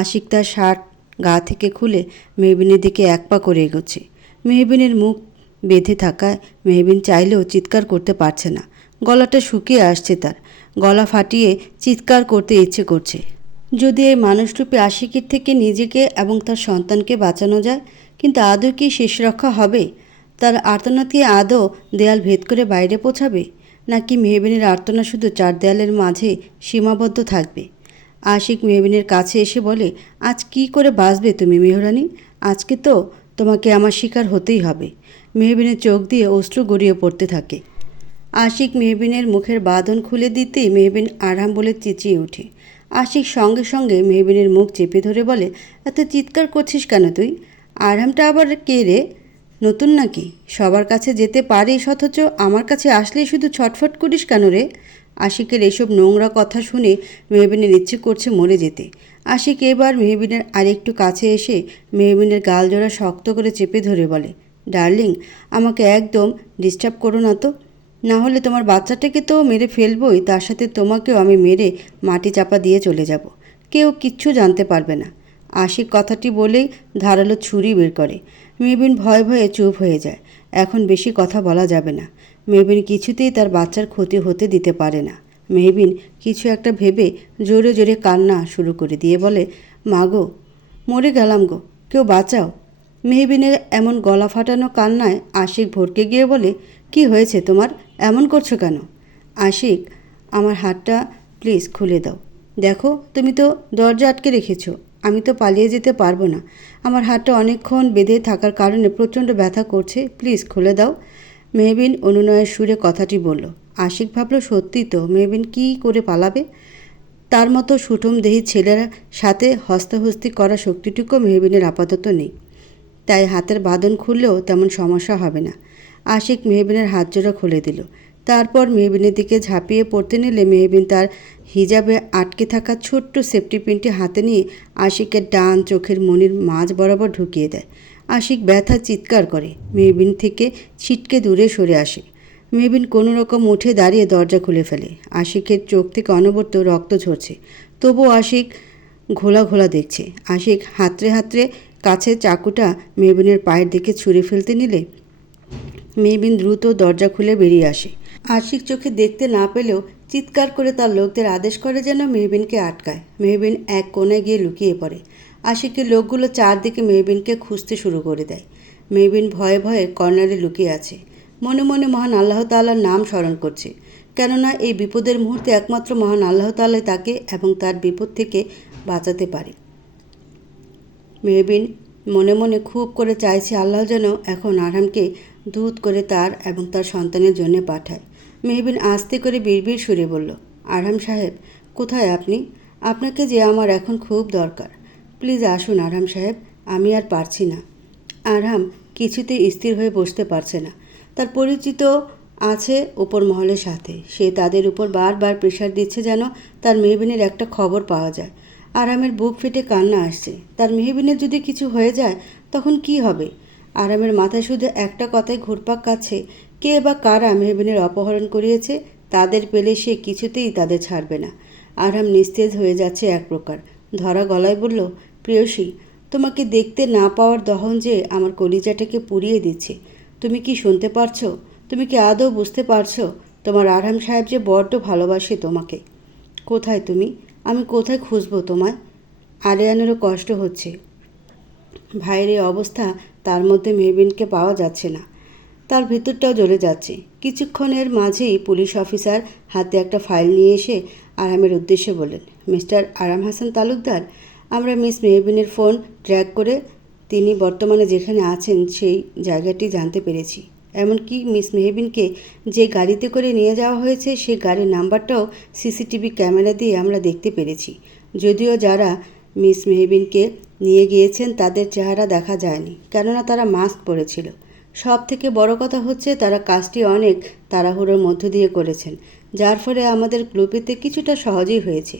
আশিক তার শার্ট গা থেকে খুলে মেহবিনের দিকে এক পা করে এগোচ্ছে। মেহবিনের মুখ বেঁধে থাকায় মেহবিন চাইলেও চিৎকার করতে পারছে না। গলাটা শুকিয়ে আসছে তার। গলা ফাটিয়ে চিৎকার করতে ইচ্ছে করছে। যদি এই মানুষরূপী আশিকের থেকে নিজেকে এবং তার সন্তানকে বাঁচানো যায়, কিন্তু আদৌ কি শেষ রক্ষা হবে? তার আর্তনাদ কি আদৌ দেয়াল ভেদ করে বাইরে পৌঁছাবে, নাকি মেহবিনের আর্তনা শুধু চার দেয়ালের মাঝে সীমাবদ্ধ থাকবে? আশিক মেহবিনের কাছে এসে বলে, আজ কি করে বাঁচবে তুমি মেহরানি? আজকে তো তোমাকে আমার শিকার হতেই হবে। মেহবিনের চোখ দিয়ে অশ্রু গড়িয়ে পড়তে থাকে। আশিক মেহবিনের মুখের বাঁধন খুলে দিতেই মেহবিন আরহাম বলে চেঁচিয়ে ওঠে। আশিক সঙ্গে সঙ্গে মেহবিনের মুখ চেপে ধরে বলে, এত চিৎকার করছিস কেন তুই? আরহামটা আবার কে রে? নতুন নাকি? সবার কাছে যেতে পারিস অথচ আমার কাছে আসলেই শুধু ছটফট করিস কেন রে? আশিকের এসব নোংরা কথা শুনে মেহবিনের ইচ্ছে করছে মরে যেতে। আশিক এবার মেহবিনের আরেকটু কাছে এসে মেহবিনের গালজোড়া শক্ত করে চেপে ধরে বলে, ডার্লিং, আমাকে একদম ডিস্টার্ব করো না তো। না হলে তোমার বাচ্চাটাকে তো মেরে ফেলবই, তার সাথে তোমাকেও আমি মেরে মাটি চাপা দিয়ে চলে যাব। কেউ কিচ্ছু জানতে পারবে না। আশিক কথাটি বলেই ধারালো ছুরি বের করে। মেহবিন ভয়ে ভয়ে চুপ হয়ে যায়। এখন বেশি কথা বলা যাবে না। মেহবিন কিছুতেই তার বাচ্চার ক্ষতি হতে দিতে পারে না। মেহবিন কিছু একটা ভেবে জোরে জোরে কান্না শুরু করে দিয়ে বলে, মাগো, মরে গেলাম গো, কেউ বাঁচাও। মেহবিনের এমন গলা ফাটানো কান্নায় আশিক ভড়কে গিয়ে বলে, কি হয়েছে তোমার? এমন করছো কেন? আশিক, আমার হাতটা প্লিজ খুলে দাও। দেখো, তুমি তো দরজা আটকে রেখেছো। আমি তো পালিয়ে যেতে পারবো না। আমার হাতটা অনেকক্ষণ বেঁধে থাকার কারণে প্রচণ্ড ব্যথা করছে, প্লিজ খুলে দাও। মেহবিন অনুনয়ের সুরে কথাটি বলল। আশিক ভাবল সত্যি তো, মেহবিন কী করে পালাবে? তার মতো সুঠম দেহী ছেলের সাথে হস্তাহস্তি করা শক্তিটুকু মেহবিনের আপাতত নেই। তাই হাতের বাঁধন খুললেও তেমন সমস্যা হবে না। আশিক মেহবিনের হাতজোড়া খুলে দিল। তারপর মেহবিনের দিকে ঝাঁপিয়ে পড়তে নিলে মেহবিন তার হিজাবে আটকে থাকা ছোট্ট সেফটি পিনটি হাতে নিয়ে আশিকের ডান চোখের মণির মাঝ বরাবর ঢুকিয়ে দেয়। আশিক ব্যথা চিৎকার করে। মেহবিন থেকে ছিটকে দূরে সরে আসে। মেহবিন কোনো রকম উঠে দাঁড়িয়ে দরজা খুলে ফেলে। আশিকের চোখ থেকে অনবরত রক্ত ঝরছে। তবুও আশিক ঘোলা ঘোলা দেখছে। আশিক হাতড়ে হাতড়ে কাছে চাকুটা মেহবিনের পায়ের দিকে ছুঁড়ে ফেলতে নিলে মেহবিন দ্রুত দরজা খুলে বেরিয়ে আসে। আশিক চোখে দেখতে না পেলেও চিৎকার করে তার লোকদের আদেশ করে যেন মেহবিনকে আটকায়। মেহবিন এক কোণে গিয়ে লুকিয়ে পড়ে। আশিকের লোকগুলো চারদিকে মেহবিনকে খুঁজতে শুরু করে দেয়। মেহবিন ভয়ে ভয়ে কর্নারে লুকিয়ে আছে। মনে মনে মহান আল্লাহ তাআলার নাম স্মরণ করছে, কেননা এই বিপদের মুহূর্তে একমাত্র মহান আল্লাহ তাআলাই তাকে এবং তার বিপদ থেকে বাঁচাতে পারে। মেহবিন মনে মনে খুব করে চাইছে আল্লাহ যেন এখন আরহামকে দূত করে তার এবং তার সন্তানের জন্য পাঠায়। মেহবিন আস্তে করে বিড়বিড় সুরে বলল, আরহাম সাহেব, কোথায় আপনি? আপনাকে যে আমার এখন খুব দরকার। প্লিজ আসুন আরহাম সাহেব, আমি আর পারছি না। আরহাম কিছুতেই স্থির হয়ে বসতে পারছে না। তার পরিচিত আছে উপর মহলের সাথে। সে তাদের উপর বারবার প্রেশার দিচ্ছে যেন তার মেহবিনের একটা খবর পাওয়া যায়। আরামের বুক ফেটে কান্না আসছে। তার মেহবিনের যদি কিছু হয়ে যায় তখন কি হবে? আরামের মাথায় শুধু একটা কথাই ঘুরপাক খাচ্ছে, কে বা কারা মেহবিনের অপহরণ করিয়েছে। তাদের পেলে সে কিছুতেই তাদের ছাড়বে না। আরাম নিস্তেজ হয়ে যাচ্ছে এক প্রকার। ধরা গলায় বলল, প্রেয়সী, তোমাকে দেখতে না পাওয়ার দহন যে আমার কলিজাটাকে পুড়িয়ে দিচ্ছে। তুমি কি শুনতে পারছো? তুমি কি আদৌ বুঝতে পারছো তোমার আরহাম সাহেব যে বড্ড ভালোবাসে তোমাকে? কোথায় তুমি? আমি কোথায় খুঁজবো তোমায়? আরিয়ানেরও কষ্ট হচ্ছে। ভাইয়ের এই অবস্থা, তার মধ্যে মেহবিনকে পাওয়া যাচ্ছে না। তার ভিতরটাও জ্বলে যাচ্ছে। কিছুক্ষণের মাঝেই পুলিশ অফিসার হাতে একটা ফাইল নিয়ে এসে আরামের উদ্দেশ্যে বললেন, মিস্টার আরাম হাসান তালুকদার, আমরা মিস মেহবিনের ফোন ট্র্যাক করে তিনি বর্তমানে যেখানে আছেন সেই জায়গাটি জানতে পেরেছি। এমনকি মিস মেহবিনকে যে গাড়িতে করে নিয়ে যাওয়া হয়েছে সেই গাড়ির নাম্বারটাও সিসিটিভি ক্যামেরা দিয়ে আমরা দেখতে পেরেছি। যদিও যারা মিস মেহবিনকে নিয়ে গিয়েছেন তাদের চেহারা দেখা যায়নি, কেননা তারা মাস্ক পরেছিল। সব থেকে বড় কথা হচ্ছে তারা কাজটি অনেক তাড়াহুড়োর মধ্য দিয়ে করেছেন, যার ফলে আমাদের ক্লু পেতে কিছুটা সহজেই হয়েছে।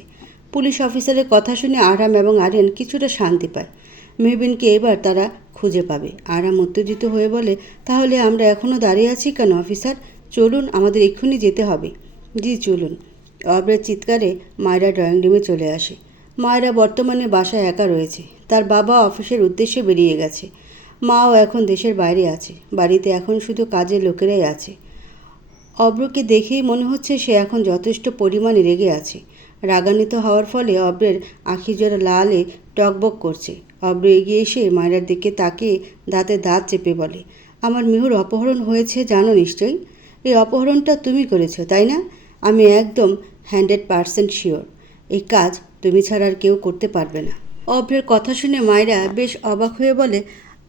পুলিশ অফিসারের কথা শুনে আরাম এবং আরিয়ান কিছুটা শান্তি পায়। মেহবিনকে এবার তারা খুঁজে পাবে। আরাম উত্তেজিত হয়ে বলে, তাহলে আমরা এখনও দাঁড়িয়ে আছি কেন অফিসার? চলুন, আমাদের এক্ষুনি যেতে হবে। জি চলুন। অব্রের চিৎকারে মায়রা ড্রয়িং রুমে চলে আসে। মায়রা বর্তমানে বাসায় একা রয়েছে। তার বাবা অফিসের উদ্দেশ্যে বেরিয়ে গেছে। মাও এখন দেশের বাইরে আছে। বাড়িতে এখন শুধু কাজের লোকেরাই আছে। অব্রকে দেখেই মনে হচ্ছে সে এখন যথেষ্ট পরিমাণে রেগে আছে। রাগান্বিত হওয়ার ফলে অব্রের আখিজোড়া লালে টকবক করছে। অব্র এগিয়ে এসে মায়রার দিকে তাকিয়ে দাঁতে দাঁত চেপে বলে, আমার মিহুর অপহরণ হয়েছে জানো নিশ্চয়ই? এই অপহরণটা তুমি করেছো তাই না? আমি একদম 100% শিওর এই কাজ তুমি ছাড়া আর কেউ করতে পারবে না। অব্রের কথা শুনে মায়রা বেশ অবাক হয়ে বলে,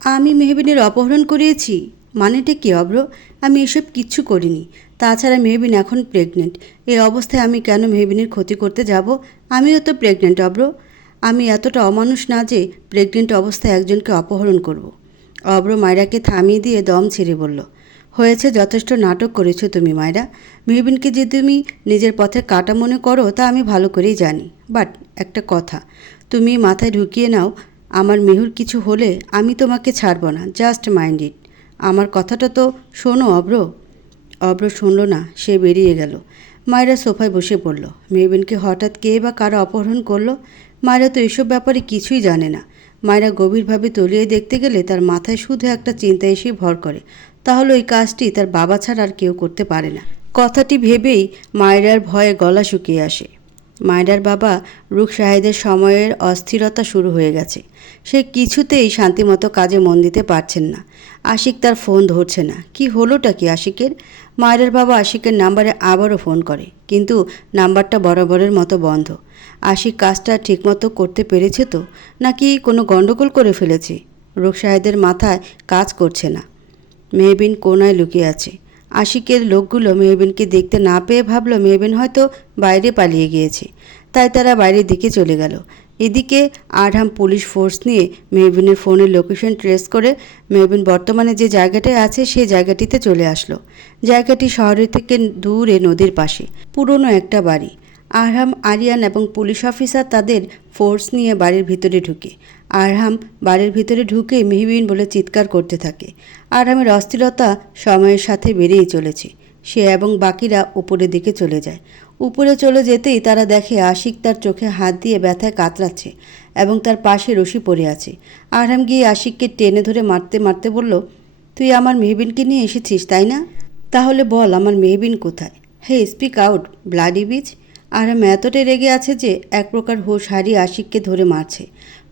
আমি মেহবিনের অপহরণ করিয়েছি? মানেটা কি অব্র? আমি এসব কিচ্ছু করিনি। তাছাড়া মেহবিন এখন প্রেগনেন্ট। এই অবস্থায় আমি কেন মেহবিনের ক্ষতি করতে যাব? আমিও তো প্রেগনেন্ট অব্র। আমি এতটা অমানুষ না যে প্রেগনেন্ট অবস্থায় একজনকে অপহরণ করব। অব্র মায়রাকে থামিয়ে দিয়ে দম ছেড়ে বলল, হয়েছে, যথেষ্ট নাটক করেছো তুমি মায়রা। মেহবিনকে যে তুমি নিজের পথে কাটা মনে করো তা আমি ভালো করেই জানি। বাট একটা কথা তুমি মাথায় ঢুকিয়ে নাও, আমার মেহুর কিছু হলে আমি তোমাকে ছাড়ব না। Just mind it. আমার কথাটা তো শোনো অব্র। অব্র শুনল না, সে বেরিয়ে গেল। মায়রা সোফায় বসে পড়ল। মেহবিনকে হঠাৎ কে বা কারা অপহরণ করলো? মায়রা তো এসব ব্যাপারে কিছুই জানে না। মায়রা গভীরভাবে তলিয়ে দেখতে গেলে তার মাথায় শুধু একটা চিন্তা এসে ভর করে, তাহলে ওই কাজটি তার বাবা ছাড়া আর কেউ করতে পারে না। কথাটি ভেবেই মায়রার ভয়ে গলা শুকিয়ে আসে। মায়রার বাবা রুখ সাহেদের সময়ের অস্থিরতা শুরু হয়ে গেছে। সে কিছুতেই শান্তিমতো কাজে মন দিতে পারছেন না। আশিক তার ফোন ধরছে না। কি হলোটা কি আশিকের? মায়রার বাবা আশিকের নাম্বারে আবারও ফোন করে, কিন্তু নাম্বারটা বরাবরের মতো বন্ধ। আশিক কাজটা ঠিকমতো করতে পেরেছে তো, নাকি কোনো গণ্ডগোল করে ফেলেছে? রুখ সাহেদের মাথায় কাজ করছে না। মেহবিন কোনায় লুকিয়ে আছে। আশিকের লোকগুলো মেহবিনকে দেখতে না পেয়ে ভাবল মেহবিন হয়তো বাইরে পালিয়ে গিয়েছে, তাই তারা বাইরের দিকে চলে গেল। এদিকে আরহাম পুলিশ ফোর্স নিয়ে মেহবিনের ফোনের লোকেশন ট্রেস করে মেহবিন বর্তমানে যে জায়গাটায় আছে সেই জায়গাটিতে চলে আসলো। জায়গাটি শহরের থেকে দূরে নদীর পাশে পুরনো একটা বাড়ি। আরহাম, আরিয়ান এবং পুলিশ অফিসার তাদের ফোর্স নিয়ে বাড়ির ভিতরে ঢুকে। আরহাম বাড়ির ভিতরে ঢুকে মেহবিন বলে চিৎকার করতে থাকে। আরহামের অস্থিরতা সময়ের সাথে বেড়েই চলেছে। সে এবং বাকিরা উপরের দিকে চলে যায়। উপরে চলে যেতেই তারা দেখে আশিক তার চোখে হাত দিয়ে ব্যথায় কাতরাচ্ছে এবং তার পাশে রশি পড়ে আছে। আরহাম গিয়ে আশিককে টেনে ধরে মারতে মারতে বলল, তুই আমার মেহবিনকে নিয়ে এসেছিস তাই না? তাহলে বল আমার মেহবিন কোথায়? হে, স্পিক আউট ব্লাডি বিচ। আরহাম এতটাই রেগে আছে যে এক প্রকার হুঁশ হারিয়ে আশিককে ধরে মারছে।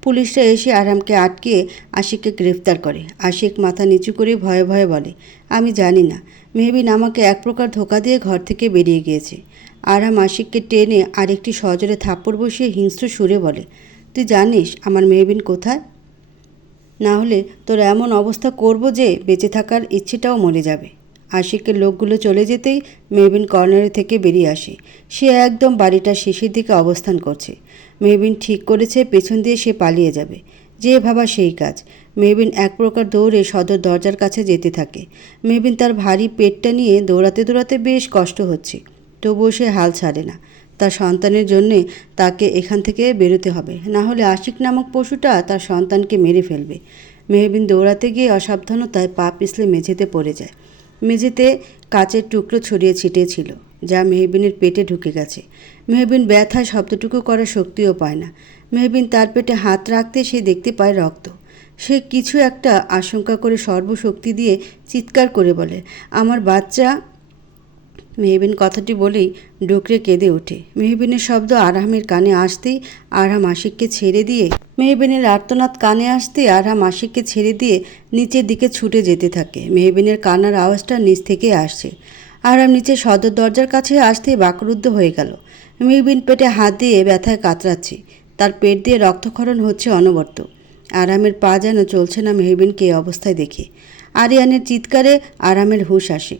পুলিশরা এসে আরহামকে আটকিয়ে আশিককে গ্রেফতার করে। আশিক মাথা নিচু করে ভয়ে ভয়ে বলে, আমি জানি না। মেহবিন আমাকে এক প্রকার ধোঁকা দিয়ে ঘর থেকে বেরিয়ে গিয়েছে। আরহাম আশিককে টেনে আরেকটি সজোরে থাপ্পড় বসিয়ে হিংস্র সুরে বলে, তুই জানিস আমার মেহবিন কোথায়? না হলে তোর এমন অবস্থা করব যে বেঁচে থাকার ইচ্ছেটাও মরে যাবে। আশিকের লোকগুলো চলে যেতেই মেহবিন কর্নার থেকে বেরিয়ে আসে। সে একদম বাড়িটার শেষের দিকে অবস্থান করছে। মেহবিন ঠিক করেছে পেছন দিয়ে সে পালিয়ে যাবে। যে ভাবা সেই কাজ। মেহবিন এক প্রকার দৌড়ে সদর দরজার কাছে যেতে থাকে। মেহবিন তার ভারী পেটটা নিয়ে দৌড়াতে দৌড়াতে বেশ কষ্ট হচ্ছে, তবুও সে হাল ছাড়ে না। তার সন্তানের জন্যে তাকে এখান থেকে বেরোতে হবে, না হলে আশিক নামক পশুটা তার সন্তানকে মেরে ফেলবে। মেহবিন দৌড়াতে গিয়ে অসাবধানতায় পা পিছলে মেঝেতে পড়ে যায়। মেঝেতে কাচের টুকরো ছড়িয়ে ছিটিয়ে ছিল, যা মেহবিনের পেটে ঢুকে গেছে। মেহবিন ব্যথায় শব্দটুকু করার শক্তিও পায় না। মেহবিন তার পেটে হাত রাখতে সে দেখতে পায় রক্ত। সে কিছু একটা আশঙ্কা করে সর্বশক্তি দিয়ে চিৎকার করে বলে, আমার বাচ্চা। মেহবিন কথাটি বলেই ডুকরে কেঁদে ওঠে। মেহবিনের শব্দ আরহামের কানে আসতেই আরহাম আশিককে ছেড়ে দিয়ে নিচের দিকে ছুটে যেতে থাকে। মেহবিনের কান্নার আওয়াজটা নিচ থেকে আসছে। আরহাম নিচে সদর দরজার কাছে আসতেই বাকরুদ্ধ হয়ে গেল। মেহবিন পেটে হাত দিয়ে ব্যথায় কাতরাচ্ছে। তার পেট দিয়ে রক্তক্ষরণ হচ্ছে অনবরত। আরহামের পা যেন চলছে না মেহবিনকে এই অবস্থায় দেখে। আরিয়ানের চিৎকারে আরহামের হুঁশ আসে।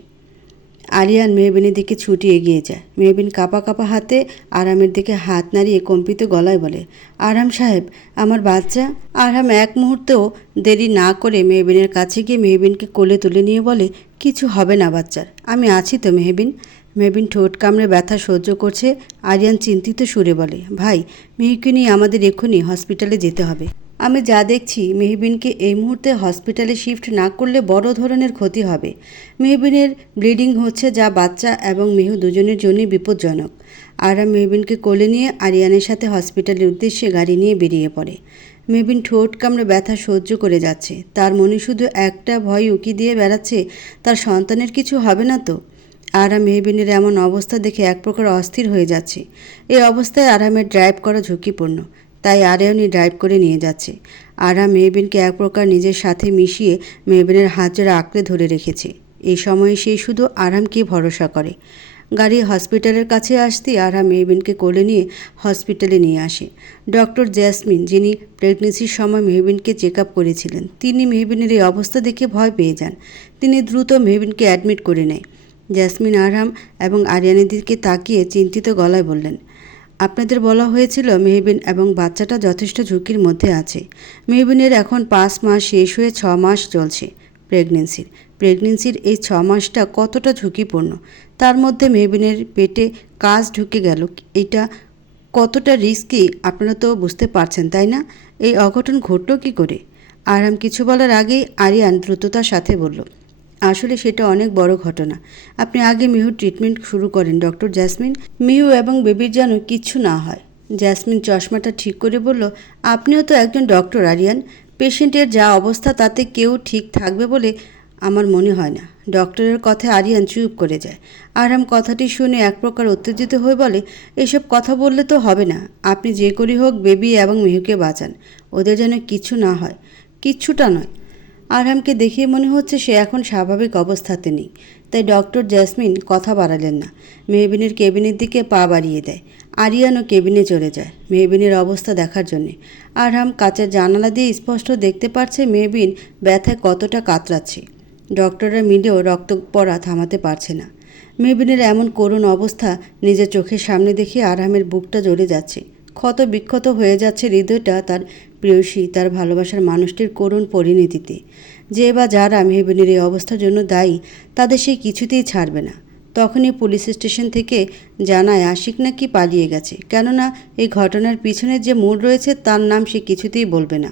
আরিয়ান মেহবিনের দিকে ছুটে এগিয়ে যায়। মেহবিন কাঁপা কাঁপা হাতে আরামের দিকে হাত নাড়িয়ে কম্পিত গলায় বলে, আরাম সাহেব, আমার বাচ্চা। আরাম এক মুহূর্তেও দেরি না করে মেহবিনের কাছে গিয়ে মেহবিনকে কোলে তুলে নিয়ে বলে, কিছু হবে না বাচ্চার, আমি আছি তো মেহবিন। মেহবিন ঠোঁট কামড়ে ব্যথা সহ্য করছে। আরিয়ান চিন্তিত সুরে বলে, ভাই, মেহকে নিয়ে আমাদের এক্ষুনি হসপিটালে যেতে হবে। আমি যা দেখছি মেহবিনকে এই মুহূর্তে হসপিটালে শিফট না করলে বড় ধরনের ক্ষতি হবে। মেহবিনের ব্লিডিং হচ্ছে, যা বাচ্চা এবং মেহু দুজনের জন্যই বিপজ্জনক। আরাম মেহবিনকে কোলে নিয়ে আরিয়ানের সাথে হসপিটালের উদ্দেশ্যে গাড়ি নিয়ে বেরিয়ে পড়ে। মেহবিন ঠোঁট কামড়ে ব্যথা সহ্য করে যাচ্ছে। তার মনে শুধু একটা ভয় উকি দিয়ে বেড়াচ্ছে, তার সন্তানের কিছু হবে না তো। আরাম মেহবিনের এমন অবস্থা দেখে এক প্রকার অস্থির হয়ে যাচ্ছে। এই অবস্থায় আরামের ড্রাইভ করা ঝুঁকিপূর্ণ, তাই আরিয়ানই ড্রাইভ করে নিয়ে যাচ্ছে। আরাম মেহবিনকে এক প্রকার নিজের সাথে মিশিয়ে মেহবিনের হাত জোড়া আঁকড়ে ধরে রেখেছে। এই সময়ে সে শুধু আরামকে ভরসা করে। গাড়ি হসপিটালের কাছে আসতেই আরাম মেহবিনকে কোলে নিয়ে হসপিটালে নিয়ে আসে। ডক্টর জ্যাসমিন, যিনি প্রেগনেন্সির সময় মেহবিনকে চেক আপ করেছিলেন, তিনি মেহবিনের এই অবস্থা দেখে ভয় পেয়ে যান। তিনি দ্রুত মেহবিনকে অ্যাডমিট করে নেয়। জ্যাসমিন আরাম এবং আরিয়ানের দিকে তাকিয়ে চিন্তিত গলায় বললেন, আপনাদের বলা হয়েছিল মেহবিন এবং বাচ্চাটা যথেষ্ট ঝুঁকির মধ্যে আছে। মেহবিনের এখন 5 মাস শেষ হয়ে 6 মাস চলছে প্রেগনেন্সির এই 6 মাসটা কতটা ঝুঁকিপূর্ণ। তার মধ্যে মেহবিনের পেটে কাজ ঢুকে গেল, এটা কতটা রিস্কি আপনারা তো বুঝতে পারছেন, তাই না? এই অঘটন ঘটল কী করে? আরাম কিছু বলার আগেই আরিয়ান দ্রুততার সাথে বলল, আসলে সেটা অনেক বড় ঘটনা। আপনি আগে মিহুর ট্রিটমেন্ট শুরু করেন ডক্টর জ্যাসমিন। মিহু এবং বেবির যেন কিচ্ছু না হয়। জ্যাসমিন চশমাটা ঠিক করে বলল, আপনিও তো একজন ডক্টর আরিয়ান। পেশেন্টের যা অবস্থা তাতে কেউ ঠিক থাকবে বলে আমার মনে হয় না। ডক্টরের কথায় আরিয়ান চুপ করে যায়। আরাম কথাটি শুনে এক প্রকার উত্তেজিত হয়ে বলে, এসব কথা বললে তো হবে না। আপনি যে করেই হোক বেবি এবং মেহুকে বাঁচান, ওদের যেন কিছু না হয়। কিচ্ছুটা নয়। আরহামকে দেখে মনে হচ্ছে সে এখন স্বাভাবিক অবস্থাতে নেই, তাই ডক্টর জ্যাসমিন কথা বাড়ালেন না। মেহবিনের কেবিনের দিকে পা বাড়িয়ে দেয়। আরিয়ানও কেবিনে চলে যায় মেহবিনের অবস্থা দেখার জন্যে। আরহাম কাচের জানালা দিয়ে স্পষ্ট দেখতে পারছে মেহবিন ব্যথায় কতটা কাতরাচ্ছে। ডক্টররা মিলেও রক্ত পড়া থামাতে পারছে না। মেহবিনের এমন করুণ অবস্থা নিজের চোখের সামনে দেখে আরহামের বুকটা জ্বলে যাচ্ছে। ক্ষত বিক্ষত হয়ে যাচ্ছে হৃদয়টা তার প্রেয়সী, তার ভালোবাসার মানুষটির করুণ পরিণতিতে। যে বা যারা মেহবিনের এই অবস্থার জন্য দায়ী, তাদের সে কিছুতেই ছাড়বে না। তখনই পুলিশ স্টেশন থেকে জানায় আশিক নাকি পালিয়ে গেছে, কেননা এই ঘটনার পিছনে যে মূল রয়েছে তার নাম সে কিছুতেই বলবে না।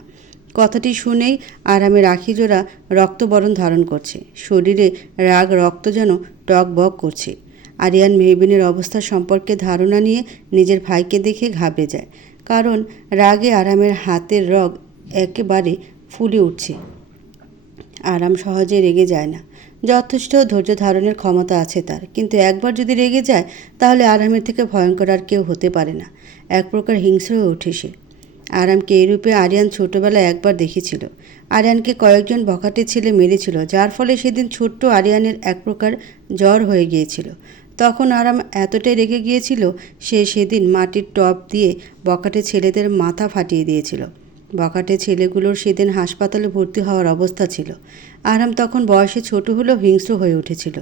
কথাটি শুনেই আরামের আখিজোড়া রক্তবরণ ধারণ করছে। শরীরে রাগ রক্ত যেন টক বক করছে। আরিয়ান মেহবিনের অবস্থা সম্পর্কে ধারণা নিয়ে নিজের ভাইকে দেখে ঘাবড়ে যায়, কারণ রাগে আরামের হাতের রগ একেবারে ফুলে উঠছে। আরাম সহজে রেগে যায় না, যথেষ্ট ধৈর্য ধারণের ক্ষমতা আছে তার, কিন্তু একবার যদি রেগে যায় তাহলে আরামের থেকে ভয়ঙ্কর আর কেউ হতে পারে না। এক প্রকার হিংস্র হয়ে ওঠে সে। আরামকে এই রূপে আরিয়ান ছোটবেলায় একবার দেখেছিল। আরিয়ানকে কয়েকজন বখাটে ছেলে মেরেছিল, যার ফলে সেদিন ছোট্ট আরিয়ানের এক প্রকার জ্বর হয়ে গিয়েছিল। তখন আরাম এতটাই রেগে গিয়েছিল, সে সেদিন মাটির টব দিয়ে বখাটে ছেলেদের মাথা ফাটিয়ে দিয়েছিল। বখাটে ছেলেগুলোর সেদিন হাসপাতালে ভর্তি হওয়ার অবস্থা ছিল। আরাম তখন বয়সে ছোট হলেও হিংস্র হয়ে উঠেছিল।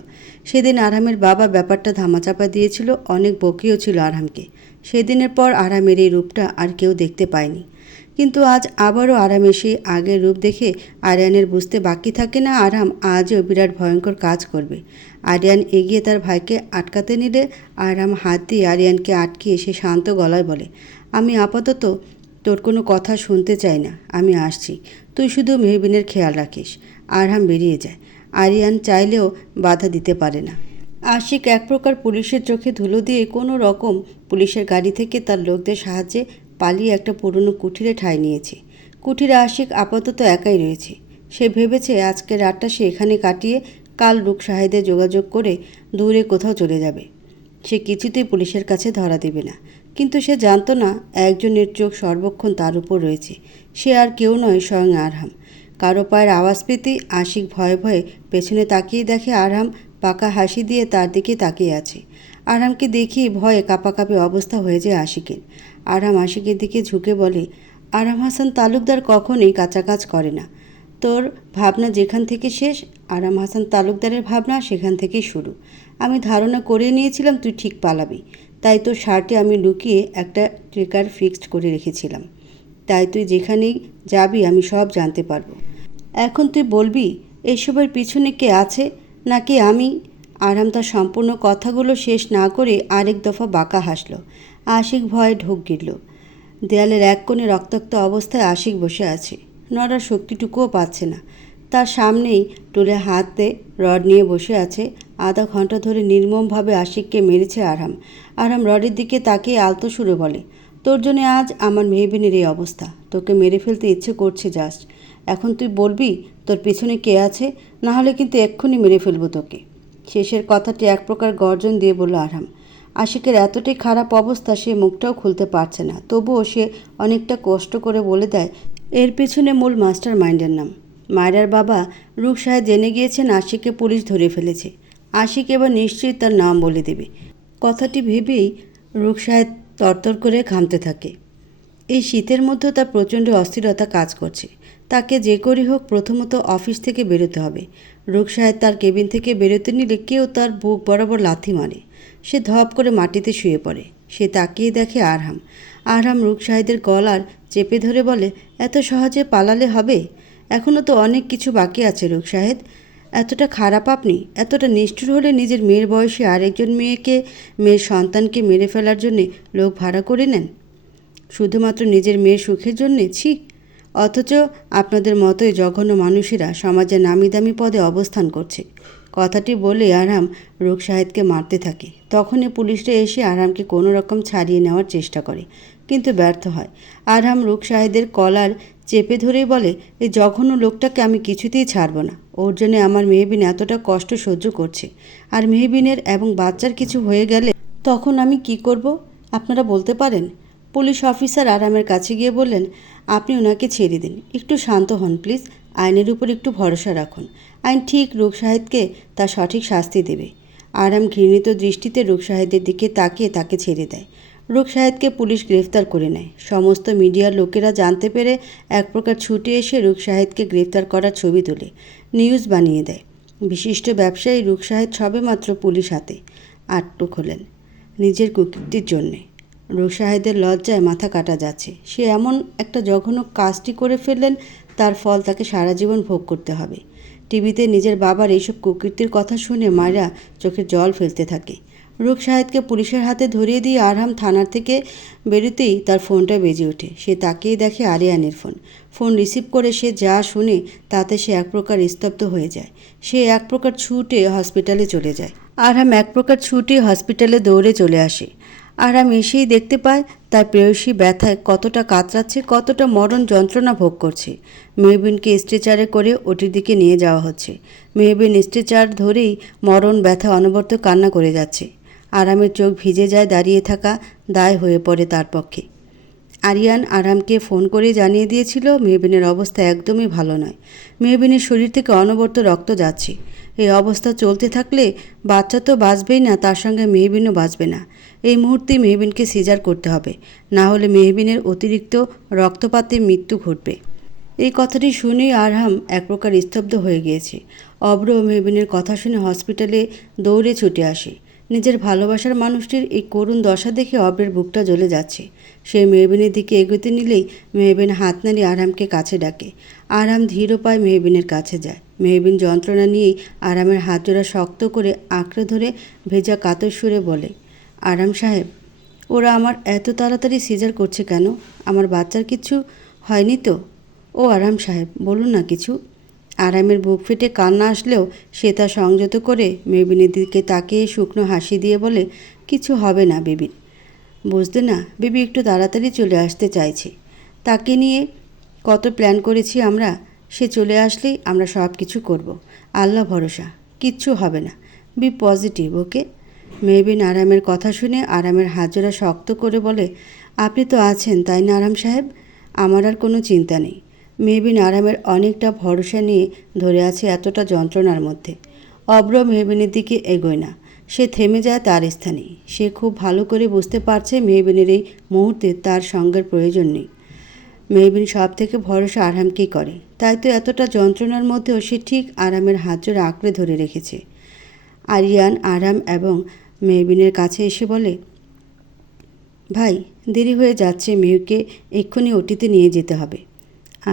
সেদিন আরামের বাবা ব্যাপারটা ধামাচাপা দিয়েছিল, অনেক বকেও ছিল আরামকে। সেদিনের পর আরামের এই রূপটা আর কেউ দেখতে পায়নি। কিন্তু আজ আবারও আরামের সেই আগের রূপ দেখে আরিয়ানের বুঝতে বাকি থাকে না আরাম আজও বিরাট ভয়ঙ্কর কাজ করবে। আরিয়ান এগিয়ে তার ভাইকে আটকাতে নিলে আরাম হাত দিয়ে আরিয়ানকে আটকিয়ে সে শান্ত গলায় বলে, আমি আপাতত তোর কোনো কথা শুনতে চাই না, আমি আসছি, তুই শুধু মেহবিনের খেয়াল রাখিস। আরহাম বেরিয়ে যায়। আরিয়ান চাইলেও বাধা দিতে পারে না। আশিক এক প্রকার পুলিশের চোখে ধুলো দিয়ে কোনো রকম পুলিশের গাড়ি থেকে তার লোকদের সাহায্যে পালিয়ে একটা পুরনো কুঠিরে ঠাঁই নিয়েছে। কুঠির আশিক আপাতত একাই রয়েছে। সে ভেবেছে আজকের রাতটা সে এখানে কাটিয়ে কাল রুক সাহেদের যোগাযোগ করে দূরে কোথাও চলে যাবে। সে কিছুতেই পুলিশের কাছে ধরা দেবে না। কিন্তু সে জানতো না একজনের চোখ সর্বক্ষণ তার উপর রয়েছে। সে আর কেউ নয়, স্বয়ং আরহাম। কারো পায়ের আওয়াজ পেতেই আশিক ভয়ে ভয়ে পেছনে তাকিয়ে দেখে আরহাম পাকা হাসি দিয়ে তার দিকে তাকিয়ে আছে। আরহামকে দেখেই ভয়ে কাঁপাকাঁপি অবস্থা হয়ে যায় আশিকের। আরহাম আশিকের দিকে ঝুঁকে বলে, আরহাম হাসান তালুকদার কখনোই কাঁচা কাজ করে না। তোর ভাবনা যেখান থেকে শেষ, আরহাম হাসান তালুকদারের ভাবনা সেখান থেকেই শুরু। আমি ধারণা করে নিয়েছিলাম তুই ঠিক পালাবি, তাই তোর শার্টে আমি লুকিয়ে একটা ট্রিকার ফিক্সড করে রেখেছিলাম। তাই তুই যেখানেই যাবি আমি সব জানতে পারবো। এখন তুই বলবি এসবের পিছনে কে আছে নাকি আমি? আরহাম তার সম্পূর্ণ কথাগুলো শেষ না করে আরেক দফা বাঁকা হাসল। আশিক ভয়ে ঢোক গিলল। দেয়ালের এক কোণে রক্তাক্ত অবস্থায় আশিক বসে আছে। নড়ার শক্তিটুকুও পাচ্ছে না। তার সামনেই টুলে হাতে রড নিয়ে বসে আছে। আধা ঘন্টা ধরে নির্মমভাবে আশিককে মেরেছে আরহাম। আরহাম রডের দিকে তাকিয়ে আলতো সুরে বলে, তোর জন্যে আজ আমার মেহবিনের এই অবস্থা। তোকে মেরে ফেলতে ইচ্ছে করছে জাস্ট। এখন তুই বলবি তোর পিছনে কে আছে, না হলে কিন্তু এক্ষুনি মেরে ফেলবো তোকে। শেষের কথাটি এক প্রকার গর্জন দিয়ে বলল আরহাম। আশিকের এতটাই খারাপ অবস্থা সে মুখটাও খুলতে পারছে না। তবুও সে অনেকটা কষ্ট করে বলে দেয়, এর পেছনে মূল মাস্টার মাইন্ডের নাম। মায়রার বাবা রুক সাহেব জেনে গিয়েছেন আশিককে পুলিশ ধরে ফেলেছে। আশিক এবার নিশ্চয়ই তার নাম বলে দেবে। কথাটি ভেবেই রুক সাহেব তরতর করে ঘামতে থাকে। এই শীতের মধ্যেও তার প্রচণ্ড অস্থিরতা কাজ করছে। তাকে যে করেই হোক প্রথমত অফিস থেকে বেরোতে হবে। রুক সাহেব তার কেবিন থেকে বেরোতে নিলে কেউ তার বুক বরাবর লাথি মারে। সে ধপ করে মাটিতে শুয়ে পড়ে। সে তাকিয়ে দেখে আরহাম। আরহাম রুক সাহেদের গলার চেপে ধরে বলে, এত সহজে পালালে হবে? এখনও তো অনেক কিছু বাকি আছে রুক সাহেদ। এতটা খারাপ আপনি? এতটা নিষ্ঠুর হলে নিজের মেয়ের বয়সে আরেকজন মেয়ের সন্তানকে মেরে ফেলার জন্যে লোক ভাড়া করে নেন, শুধুমাত্র নিজের মেয়ের সুখের জন্যে? ছি! অথচ আপনাদের মতোই জঘন্য মানুষেরা সমাজে নামি দামি পদে অবস্থান করছে। কথাটি বলে আরহাম রুক সাহেদকে মারতে থাকে। তখনই পুলিশরা এসে আরহামকে কোনো রকম ছাড়িয়ে নেওয়ার চেষ্টা করে, কিন্তু ব্যর্থ হয়। আরহাম রুক সাহেদের কলার চেপে ধরেই বলে, এই জঘন্য লোকটাকে আমি কিছুতেই ছাড়ব না। ওর জন্যে আমার মেহবিন এতটা কষ্ট সহ্য করছে। আর মেহবিনের এবং বাচ্চার কিছু হয়ে গেলে তখন আমি কি করব আপনারা বলতে পারেন? পুলিশ অফিসার আরহামের কাছে গিয়ে বললেন, আপনি ওনাকে ছেড়ে দিন, একটু শান্ত হন প্লিজ। আইনের উপর একটু ভরসা রাখুন। আইন ঠিক রুক সাহেদকে তার সঠিক শাস্তি দেবে। আরহাম ঘৃণিত দৃষ্টিতে রুক সাহেদের দিকে তাকিয়ে তাকে ছেড়ে দেয়। রুক সাহেদকে পুলিশ গ্রেফতার করে নেয়। সমস্ত মিডিয়ার লোকেরা জানতে পেরে এক প্রকার ছুটে এসে রুক সাহেদকে গ্রেফতার করার ছবি তুলে নিউজ বানিয়ে দেয়। বিশিষ্ট ব্যবসায়ী রুক সাহেদ সবেমাত্র পুলিশ হাতে আটক হলেন নিজের কুকীর্তির জন্যে। রুক সাহেদের লজ্জায় মাথা কাটা যাচ্ছে। সে এমন একটা জঘন্য কাজটি করে ফেললেন, তার ফল তাকে সারা জীবন ভোগ করতে হবে। টিভিতে নিজের বাবার এইসব কুকীর্তির কথা শুনে মায়েরা চোখে জল ফেলতে থাকে। রুক সাহেদকে পুলিশের হাতে ধরিয়ে দিয়ে আরহাম থানার থেকে বেরোতেই তার ফোনটা বেজে ওঠে। সে তাকিয়ে দেখে আরিয়ানের ফোন। ফোন রিসিভ করে সে যা শুনে তাতে সে এক প্রকার স্তব্ধ হয়ে যায়। সে এক প্রকার ছুটে হসপিটালে চলে যায়। আরহাম এক প্রকার ছুটে হসপিটালে দৌড়ে চলে আসে। আরহাম এসেই দেখতে পায় তার প্রেয়সী ব্যথায় কতটা কাতরাচ্ছে, কতটা মরণ যন্ত্রণা ভোগ করছে। মেহবিনকে স্ট্রেচারে করে ওটির দিকে নিয়ে যাওয়া হচ্ছে। মেহবিন স্ট্রেচার ধরেই মরণ ব্যথা অনবরত কান্না করে যাচ্ছে। আরহামের চোখ ভিজে যায়। দাঁড়িয়ে থাকা দায় হয়ে পড়ে তার পক্ষে। আরিয়ান আরহামকে ফোন করে জানিয়ে দিয়েছিল মেহবিনের অবস্থা একদমই ভালো নয়। মেহবিনের শরীর থেকে অনবরত রক্ত যাচ্ছে। এই অবস্থা চলতে থাকলে বাচ্চা তো বাঁচবেই না, তার সঙ্গে মেহবিনও বাঁচবে না। এই মুহূর্তে মেহবিনকে সিজার করতে হবে, না হলে মেহবিনের অতিরিক্ত রক্তপাতে মৃত্যু ঘটবে। এই কথাটি শুনেই আরহাম এক প্রকার স্তব্ধ হয়ে গিয়েছে। অব্র ও মেহবিনের কথা শুনে হসপিটালে দৌড়ে ছুটে আসে। নিজের ভালোবাসার মানুষটির এই করুণ দশা দেখে অব্রের বুকটা জ্বলে যাচ্ছে। সে মেহবিনের দিকে এগোতে নিলেই মেহবিন হাত নাড়িয়ে আরহামকে কাছে ডাকে। আরহাম ধীর পায়ে মেহবিনের কাছে যায়। মেহবিন যন্ত্রণা নিয়েই আরহামের হাত জোড়া শক্ত করে আঁকড়ে ধরে ভেজা কাতর সুরে বলে, আরহাম সাহেব, ওরা আমার এত তাড়াতাড়ি সিজার করছে কেন? আমার বাচ্চার কিছু হয়নি তো? ও আরহাম সাহেব, বলুন না কিছু। আরহামের বুক ফেটে কান্না আসলেও সে তা সংযত করে মেহবিনের দিকে তাকিয়ে শুকনো হাসি দিয়ে বলে, কিছু হবে না বেবির। বুঝতে না, বেবি একটু তাড়াতাড়ি চলে আসতে চাইছে। তাকে নিয়ে কত প্ল্যান করেছি আমরা, সে চলে আসলেই আমরা সব কিছু করব। আল্লাহ ভরসা, কিচ্ছু হবে না। বি পজিটিভ, ওকে? মেহবিন আরামের কথা শুনে আরামের হাতজোড়া শক্ত করে বলে, আপনি তো আছেন তাই না আরাম সাহেব? আমার আর কোনো চিন্তা নেই। মেহবিন আরামের অনেকটা ভরসা নিয়ে ধরে আছে এতটা যন্ত্রণার মধ্যে। অব্র মেহবিনের দিকে এগোয় না, সে থেমে যায় তার স্থানে। সে খুব ভালো করে বুঝতে পারছে মেহবিনের এই মুহূর্তে তার সঙ্গের প্রয়োজন নেই। মেহবিন সব থেকে ভরসা আরামকেই করে, তাই তো এতটা যন্ত্রণার মধ্যেও সে ঠিক আরামের হাতজোড়া আঁকড়ে ধরে রেখেছে। আরিয়ান আরাম এবং মেহবিনের কাছে এসে বলে, ভাই, দেরি হয়ে যাচ্ছে, মেহুকে এক্ষুনি ওটিতে নিয়ে যেতে হবে।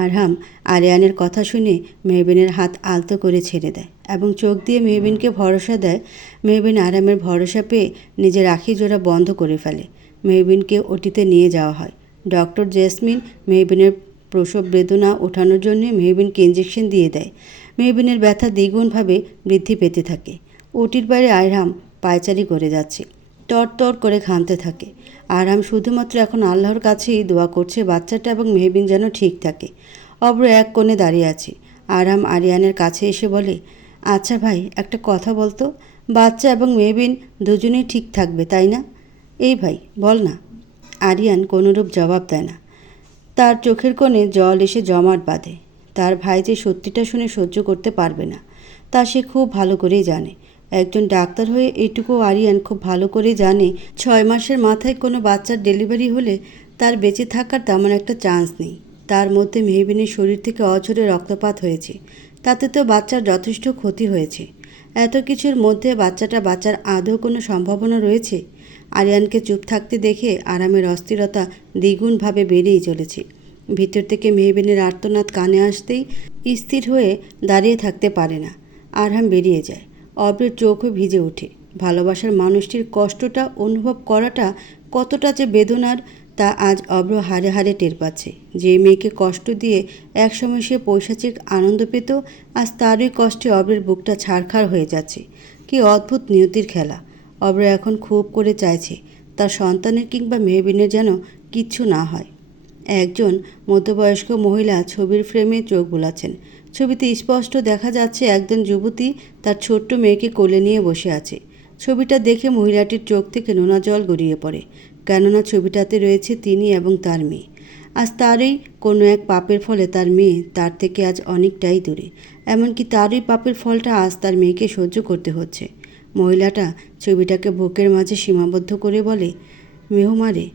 আরহাম আরিয়ানের কথা শুনে মেহবিনের হাত আলতো করে ছেড়ে দেয় এবং চোখ দিয়ে মেহবিনকে ভরসা দেয়। মেহবিন আরামের ভরসা পেয়ে নিজের আখি জোড়া বন্ধ করে ফেলে। মেহবিনকে ওটিতে নিয়ে যাওয়া হয়। ডক্টর জেসমিন মেহবিনের প্রসব বেদনা ওঠানোর জন্য মেহবিনকে ইঞ্জেকশন দিয়ে দেয়। মেহবিনের ব্যথা দ্বিগুণভাবে বৃদ্ধি পেতে থাকে। ওটির বাইরে আরহাম পায়চারি করে যাচ্ছে, তর করে ঘামতে থাকে। আরহাম শুধুমাত্র এখন আল্লাহর কাছেই দোয়া করছে বাচ্চাটা এবং মেহবিন যেন ঠিক থাকে। অব্র এক কোণে দাঁড়িয়ে আছে। আরহাম আরিয়ানের কাছে এসে বলে, আচ্ছা ভাই, একটা কথা বলতো, বাচ্চা এবং মেহবিন দুজনেই ঠিক থাকবে তাই না? এই ভাই বল না। আরিয়ান কোনোরূপ জবাব দেয় না। তার চোখের কোণে জল এসে জমাট বাঁধে। তার ভাই যে সত্যিটা শুনে সহ্য করতে পারবে না তা সে খুব ভালো করেই জানে। একজন ডাক্তার হয়ে এটুকু আরিয়ান খুব ভালো করেই জানে 6 মাসের মাথায় কোনো বাচ্চার ডেলিভারি হলে তার বেঁচে থাকার তেমন একটা চান্স নেই। তার মধ্যে মেহবিনের শরীর থেকে অঝরে রক্তপাত হয়েছে, তাতে তো বাচ্চার যথেষ্ট ক্ষতি হয়েছে। এত কিছুর মধ্যে বাচ্চাটা বাঁচার আদৌ কোনো সম্ভাবনা রয়েছে? আরিয়ানকে চুপ থাকতে দেখে আরামের অস্থিরতা দ্বিগুণভাবে বেড়েই চলেছে। ভিতর থেকে মেহবিনের আর্তনাদ কানে আসতেই স্থির হয়ে দাঁড়িয়ে থাকতে পারে না। আরহাম বেরিয়ে যায়। অব্রের চোখও ভিজে ওঠে। ভালোবাসার মানুষটির কষ্টটা অনুভব করাটা কতটা যে বেদনার তা আজ অব্র হাড়ে হাড়ে টের পাচ্ছে। যে মেয়েকে কষ্ট দিয়ে একসময় সে পৈশাচিক আনন্দ পেত, আজ তারই কষ্টে অব্রের বুকটা ছাড়খাড় হয়ে যাচ্ছে। কি অদ্ভুত নিয়তির খেলা! অব্র এখন খুব করে চাইছে তার সন্তানের কিংবা মেহবিনের যেন কিচ্ছু না হয়। একজন মধ্যবয়স্ক মহিলা ছবির ফ্রেমে চোখ বুলাচ্ছেন। ছবিতে স্পষ্ট দেখা যাচ্ছে একজন যুবতী তার ছোট্ট মেয়েকে কোলে নিয়ে বসে আছে। ছবিটা দেখে মহিলাটির চোখ থেকে নোনা জল গড়িয়ে পড়ে, কেননা ছবিটাতে রয়েছে তিনি এবং তার মেয়ে। আজ তারই কোনো এক পাপের ফলে তার মেয়ে তার থেকে আজ অনেকটাই দূরে। এমনকি তারই পাপের ফলটা আজ তার মেয়েকে সহ্য করতে হচ্ছে। মহিলাটা ছবিটাকে বুকের মাঝে সীমাবদ্ধ করে বলে, মেহুমারে,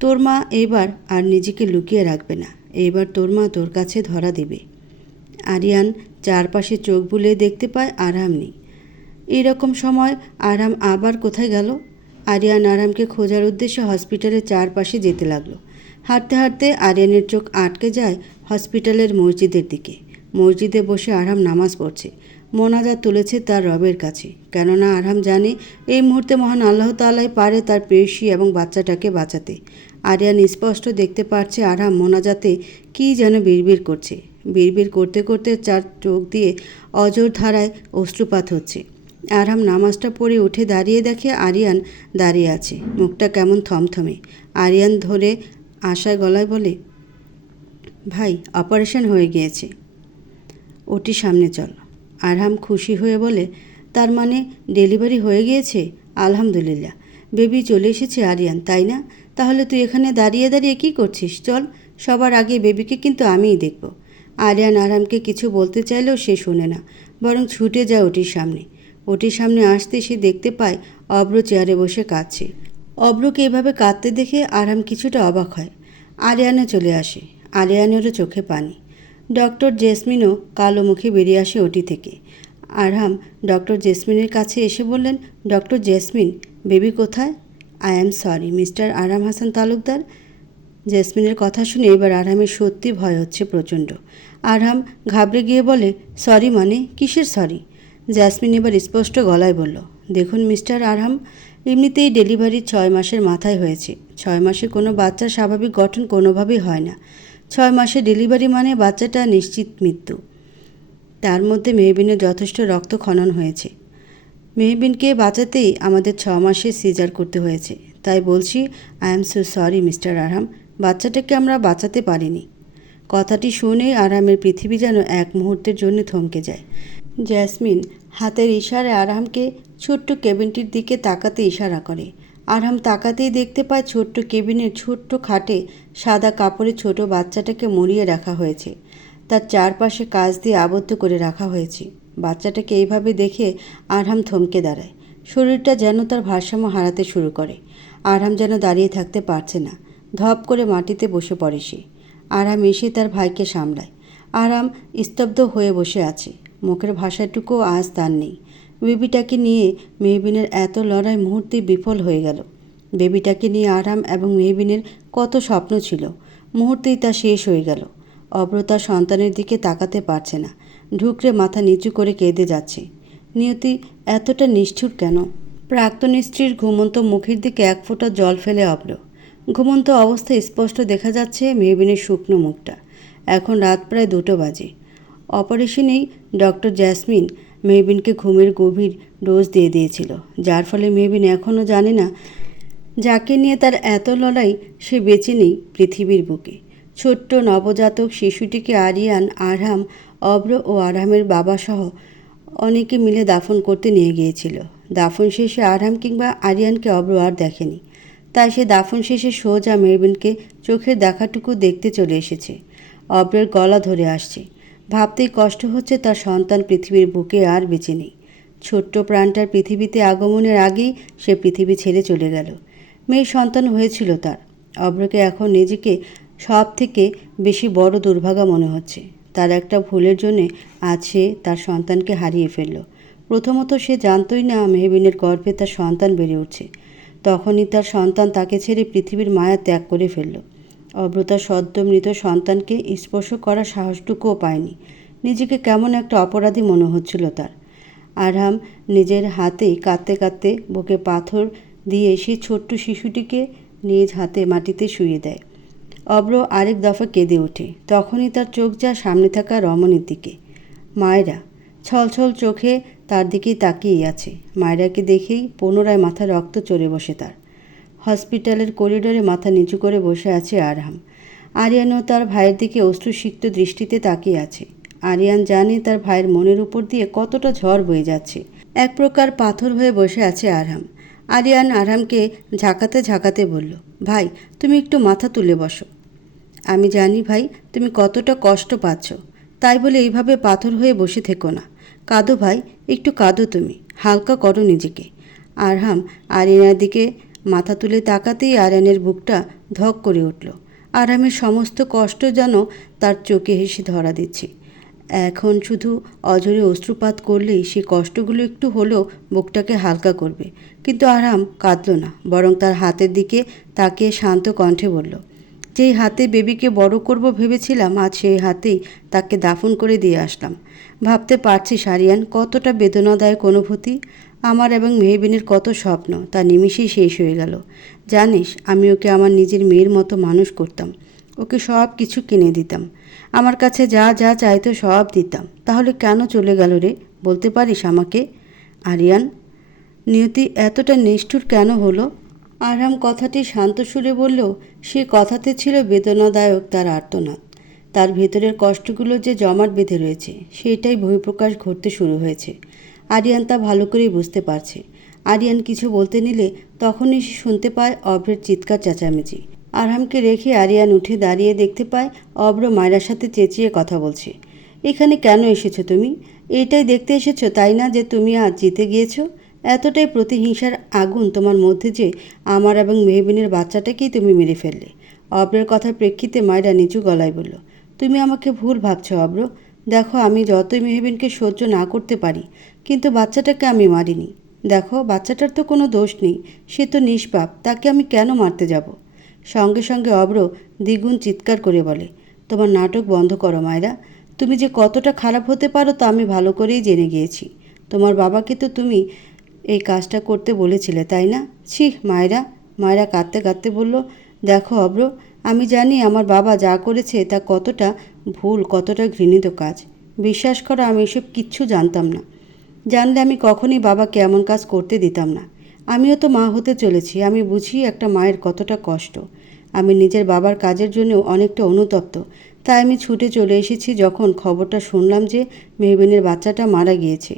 তোর মা এবার আর নিজেকে লুকিয়ে রাখবে না। এবার তোর মা তোর কাছে ধরা দেবে। আরিয়ান চারপাশে চোখ বুলিয়ে দেখতে পায় আরাম নেই। এইরকম সময় আরাম আবার কোথায় গেল? আরিয়ান আরামকে খোঁজার উদ্দেশ্যে হসপিটালের চারপাশে যেতে লাগলো। হাঁটতে হাঁটতে আরিয়ানের চোখ আটকে যায় হসপিটালের মসজিদের দিকে। মসজিদে বসে আরাম নামাজ পড়ছে, মোনাজাত তুলেছে তার রবের কাছে। কেননা আরাম জানে এই মুহূর্তে মহান আল্লাহ তাআলাই পারে তার প্রেয়সী এবং বাচ্চাটাকে বাঁচাতে। আরিয়ান স্পষ্ট দেখতে পারছে আরাম মোনাজাতে কী যেন বিড়বিড় করছে। বিড়বিড় করতে করতে তার চোখ দিয়ে অঝোর ধারায় অশ্রুপাত হচ্ছে। আরহাম নামাজটা পড়ে উঠে দাঁড়িয়ে দেখে আরিয়ান দাঁড়িয়ে আছে, মুখটা কেমন থমথমে। আরিয়ান ধরে আশায় গলায় বলে, ভাই, অপারেশন হয়ে গিয়েছে, ওটি সামনে চল। আরহাম খুশি হয়ে বলে, তার মানে ডেলিভারি হয়ে গিয়েছে? আলহামদুলিল্লাহ, বেবি চলে এসেছে আরিয়ান, তাই না? তাহলে তুই এখানে দাঁড়িয়ে দাঁড়িয়ে কী করছিস? চল, সবার আগে বেবিকে কিন্তু আমিই দেখব। আরিয়ান আরহামকে কিছু বলতে চাইলেও সে শোনে না, বরং ছুটে যায় ওটির সামনে। ওটির সামনে আসতে সে দেখতে পায় অব্র চেয়ারে বসে কাঁদছে। অব্রকে এভাবে কাঁদতে দেখে আরহাম কিছুটা অবাক হয়। আরিয়ানও চলে আসে। আরিয়ানেরও চোখে পানি। ডক্টর জেসমিনও কালো মুখে বেরিয়ে আসে ওটি থেকে। আরহাম ডক্টর জেসমিনের কাছে এসে বললেন, ডক্টর জেসমিন, বেবি কোথায়? আই অ্যাম সরি মিস্টার আরহাম হাসান তালুকদার। জেসমিনের কথা শুনে এবার আরহামের সত্যি ভয় হচ্ছে প্রচণ্ড। আরহাম ঘাবড়ে গিয়ে বলে, সরি মানে কিসের সরি? জেসমিন এবার স্পষ্ট গলায় বলল, দেখুন মিস্টার আরহাম, এমনিতেই ডেলিভারি 6 মাসের মাথায় হয়েছে। 6 মাসে কোনো বাচ্চার স্বাভাবিক গঠন কোনোভাবেই হয় না। 6 মাসে ডেলিভারি মানে বাচ্চাটা নিশ্চিত মৃত্যু। তার মধ্যে মেহবিনের যথেষ্ট রক্তক্ষরণ হয়েছে। মেহবিনকে বাঁচাতেই আমাদের 6 মাসে সিজার করতে হয়েছে। তাই বলছি, I am so sorry mister Arham, বাচ্চাটাকে আমরা বাঁচাতে পারিনি। কথাটি শুনে আরামের পৃথিবী যেন এক মুহূর্তের জন্য থমকে যায়। জেসমিন হাতের ইশারায় আরহামকে ছোট্ট কেবিনটির দিকে তাকাতে ইশারা করে। আরহাম তাকাতেই দেখতে পায় ছোট্ট কেবিনের ছোট্ট খাটে সাদা কাপড়ে ছোট বাচ্চাটাকে মুড়িয়ে রাখা হয়েছে। তার চারপাশে কাঁচ দিয়ে আবদ্ধ করে রাখা হয়েছে। বাচ্চাটাকে এইভাবে দেখে আরহাম থমকে দাঁড়ায়। শরীরটা যেন তার ভারসাম্য হারাতে শুরু করে। আরহাম যেন দাঁড়িয়ে থাকতে পারছে না। ধপ করে মাটিতে বসে পড়ে সে। আরহাম এসে তার ভাইকে সামলায়। আরহাম স্তব্ধ হয়ে বসে আছে। মুখের ভাষাটুকুও আজ তার নেই। বেবিটাকে নিয়ে মেহবিনের এত লড়াই মুহূর্তেই বিফল হয়ে গেল। বেবিটাকে নিয়ে আরহাম এবং মেহবিনের কত স্বপ্ন ছিল, মুহূর্তেই তা শেষ হয়ে গেল। অব্র তার সন্তানের দিকে তাকাতে পারছে না। ঢুকরে মাথা নিচু করে কেঁদে যাচ্ছে। নিয়তি এতটা নিষ্ঠুর কেন? প্রাক্তন স্ত্রীর ঘুমন্ত মুখের দিকে এক ফোঁটা জল ফেলে অব্র। ঘুমন্ত অবস্থায় স্পষ্ট দেখা যাচ্ছে মেহবিনের শুকনো মুখটা। এখন রাত প্রায় 2টো বাজে। অপারেশনেই ডক্টর জেসমিন মেহবিনকে ঘুমের গভীর ডোজ দিয়ে দিয়েছিল, যার ফলে মেহবিন এখনও জানে না যাকে নিয়ে তার এত লড়াই সে বেঁচে নেই পৃথিবীর বুকে। ছোট্ট নবজাতক শিশুটিকে আরিয়ান, আরহাম, অব্র ও আরহামের বাবাসহ অনেকে মিলে দাফন করতে নিয়ে গিয়েছিল। দাফন শেষে আরহাম কিংবা আরিয়ানকে অব্র আর দেখেনি। তাই সে দাফন শেষে সোজা মেহবিনকে চোখের দেখাটুকু দেখতে চলে এসেছে। অব্রের গলা ধরে আসছে। ভাবতেই কষ্ট হচ্ছে তার সন্তান পৃথিবীর বুকে আর বেঁচে নেই। ছোট্ট প্রাণটার পৃথিবীতে আগমনের আগেই সে পৃথিবী ছেড়ে চলে গেল। মেয়ের সন্তান হয়েছিল তার। অব্রকে এখন নিজেকে সব থেকে বেশি বড় দুর্ভাগা মনে হচ্ছে। তার একটা ভুলের জন্যে আজ সে তার সন্তানকে হারিয়ে ফেলল। প্রথমত সে জানতই না মেহবিনের গর্ভে তার সন্তান বেড়ে উঠছে। তখনই তার সন্তান তাকে ছেড়ে পৃথিবীর মায়া ত্যাগ করে ফেলল। অব্র তার সদ্য মৃত সন্তানকে স্পর্শ করার সাহসটুকুও পায়নি। নিজেকে কেমন একটা অপরাধী মনে হচ্ছিল তার। আরহাম নিজের হাতেই কাঁদতে কাঁদতে বুকে পাথর দিয়ে সেই ছোট্ট শিশুটিকে নিজ হাতে মাটিতে শুইয়ে দেয়। অব্র আরেক দফা কেঁদে ওঠে। তখনই তার চোখ যায় সামনে থাকা রমণীর দিকে। মায়েরা ছলছল চোখে তার দিকেই তাকিয়ে আছে। মায়েরাকে দেখেই পুনরায় মাথা রক্ত চড়ে বসে তার। হসপিটালের করিডোরে মাথা নিচু করে বসে আছে আরহাম। আরিয়ানও তার ভাইয়ের দিকে অশ্রুসিক্ত দৃষ্টিতে তাকিয়ে আছে। আরিয়ান জানে তার ভাইয়ের মনের উপর দিয়ে কতটা ঝড় বয়ে যাচ্ছে। এক প্রকার পাথর হয়ে বসে আছে আরহাম। আরিয়ান আরহামকে ঝাঁকাতে ঝাঁকাতে বলল, ভাই তুমি একটু মাথা তুলে বসো। আমি জানি ভাই তুমি কতটা কষ্ট পাচ্ছ, তাই বলে এইভাবে পাথর হয়ে বসে থেকো না। কাঁদো ভাই, একটু কাঁদো, তুমি হালকা করো নিজেকে। আরহাম আরিয়ানের দিকে মাথা তুলে তাকাতেই আরিয়ানের বুকটা ধক করে উঠল। আরহামের সমস্ত কষ্ট যেন তার চোখে হেসে ধরা দিচ্ছে। এখন শুধু অঝরে অশ্রুপাত করলেই সে কষ্টগুলো একটু হলেও বুকটাকে হালকা করবে। কিন্তু আরহাম কাঁদল না, বরং তার হাতের দিকে তাকিয়ে শান্ত কণ্ঠে বলল, যেই হাতে বেবিকে বড় করব ভেবেছিলাম, আজ সেই হাতেই তাকে দাফন করে দিয়ে আসলাম। ভাবতে পারছিস আরিয়ান কতটা বেদনাদায়ক অনুভূতি? আমার এবং মেহবিনের কত স্বপ্ন তা নিমিষেই শেষ হয়ে গেল। জানিস আমি ওকে আমার নিজের মেয়ের মতো মানুষ করতাম। ওকে সব কিছু কিনে দিতাম। আমার কাছে যা যা চাইতো সব দিতাম। তাহলে কেন চলে গেল রে, বলতে পারিস আমাকে? আরিয়ান, নিয়তি এতটা নিষ্ঠুর কেন হলো? আরহাম কথাটি শান্ত সুরে বললেও সে কথাতে ছিল বেদনাদায়ক তার আর্তনাদ। তার ভেতরের কষ্টগুলো যে জমাট বেঁধে রয়েছে সেটাই বহিঃপ্রকাশ ঘটতে শুরু হয়েছে। আরিয়ান তা ভালো করেই বুঝতে পারছে। আরিয়ান কিছু বলতে নিলে তখনই সে শুনতে পায় অভ্রের চিৎকার চেঁচামেচি। আরহামকে রেখে আরিয়ান উঠে দাঁড়িয়ে দেখতে পায় অভ্র মায়েরার সাথে চেঁচিয়ে কথা বলছে। এখানে কেন এসেছো তুমি? এইটাই দেখতে এসেছো তাই না যে তুমি আজ জিতে গিয়েছো? এতটাই প্রতিহিংসার আগুন তোমার মধ্যে যে আমার এবং মেহবিনের বাচ্চাটাকেই তুমি মেরে ফেললে। অব্রের কথার প্রেক্ষিতে মায়েরা নিচু গলায় বলল, তুমি আমাকে ভুল ভাবছো অব্র। দেখো আমি যতই মেহবিনকে সহ্য না করতে পারি, কিন্তু বাচ্চাটাকে আমি মারিনি। দেখো বাচ্চাটার তো কোনো দোষ নেই, সে তো নিষ্পাপ, তাকে আমি কেন মারতে যাব? সঙ্গে সঙ্গে অব্র দ্বিগুণ চিৎকার করে বলে, তোমার নাটক বন্ধ করো মায়েরা। তুমি যে কতটা খারাপ হতে পারো তা আমি ভালো করেই জেনে গিয়েছি। তোমার বাবাকে তো তুমি এই কাজটা করতে বলেছিলে তাই না? ছি মায়েরা। মায়েরা কাঁদতে কাঁদতে বলল, দেখো অব্র, আমি জানি আমার বাবা যা করেছে তা কতটা ভুল, কতটা ঘৃণিত কাজ। বিশ্বাস করো আমি এসব কিচ্ছু জানতাম না। জানলে আমি কখনই বাবাকে এমন কাজ করতে দিতাম না। আমিও তো মা হতে চলেছি, আমি বুঝি একটা মায়ের কতটা কষ্ট। আমি নিজের বাবার কাজের জন্যও অনেকটা অনুতপ্ত, তাই আমি ছুটে চলে এসেছি যখন খবরটা শুনলাম যে মেহবিনের বাচ্চাটা মারা গিয়েছে।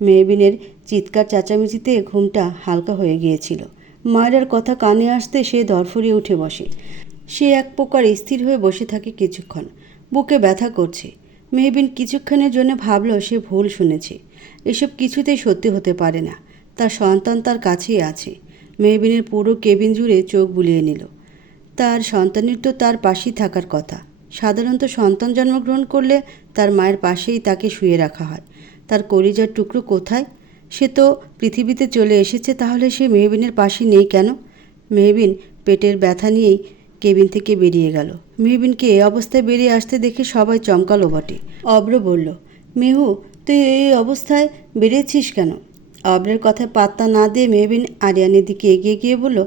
মেহবিনের চিৎকার চেঁচামেচিতে ঘুমটা হালকা হয়ে গিয়েছিল। মায়ের কথা কানে আসতে সে ধরফরিয়ে উঠে বসে। সে এক প্রকার স্থির হয়ে বসে থাকে কিছুক্ষণ। বুকে ব্যথা করছে। মেহবিন কিছুক্ষণের জন্য ভাবল সে ভুল শুনেছে। এসব কিছুতেই সত্যি হতে পারে না। তার সন্তান তার কাছেই আছে। মেহবিনের পুরো কেবিন জুড়ে চোখ বুলিয়ে নিল। তার সন্তানের তো তার পাশেই থাকার কথা। সাধারণত সন্তান জন্মগ্রহণ করলে তার মায়ের পাশেই তাকে শুয়ে রাখা হয়। তার কলিজার টুকরো কোথায়? সে তো পৃথিবীতে চলে এসেছে, তাহলে সে মেহবিনের পাশে নেই কেন? মেহবিন পেটের ব্যথা নিয়েই কেবিন থেকে বেরিয়ে গেল। মেহবিনকে এই অবস্থায় বেরিয়ে আসতে দেখে সবাই চমকালো বটে। অব্র বলল, মেহু, তুই এই অবস্থায় বেরিয়েছিস কেন? অব্রের কথায় পাত্তা না দিয়ে মেহবিন আরিয়ানের দিকে এগিয়ে গিয়ে বলল,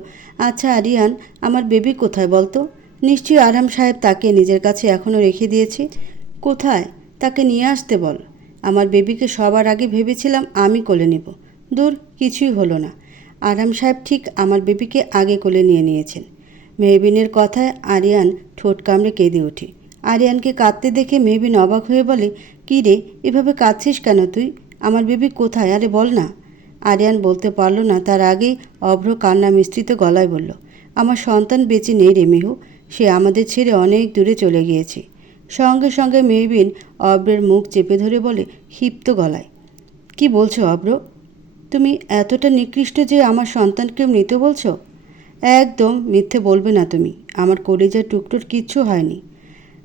আচ্ছা আরিয়ান, আমার বেবি কোথায় বলতো? নিশ্চয়ই আরহাম সাহেব তাকে নিজের কাছে এখনও রেখে দিয়েছে। কোথায়? তাকে নিয়ে আসতে বল। আমার বেবিকে সবার আগে ভেবেছিলাম আমি কোলে নেব। দূর, কিছুই হলো না। আরহাম সাহেব ঠিক আমার বেবিকে আগে কোলে নিয়ে নিয়েছেন। মেহবিনের কথায় আরিয়ান ঠোঁট কামড়ে কেঁদে ওঠে। আরিয়ানকে কাঁদতে দেখে মেহবিন অবাক হয়ে বলে, কী রে, এভাবে কাঁদছিস কেন তুই? আমার বেবি কোথায়? আরে বল না। আরিয়ান বলতে পারল না, তার আগেই অভ্র কান্না মিশ্রিত গলায় বলল, আমার সন্তান বেঁচে নেই রে মেহু। সে আমাদের ছেড়ে অনেক দূরে চলে গিয়েছে। সঙ্গে সঙ্গে মেহবিন অব্রের মুখ চেপে ধরে বলে ক্ষিপ্ত গলায়, কি বলছো অব্র? তুমি এতটা নিকৃষ্ট যে আমার সন্তানকে মৃত বলছো? একদম মিথ্যে বলবে না তুমি। আমার কলিজার টুকটোর কিচ্ছু হয়নি।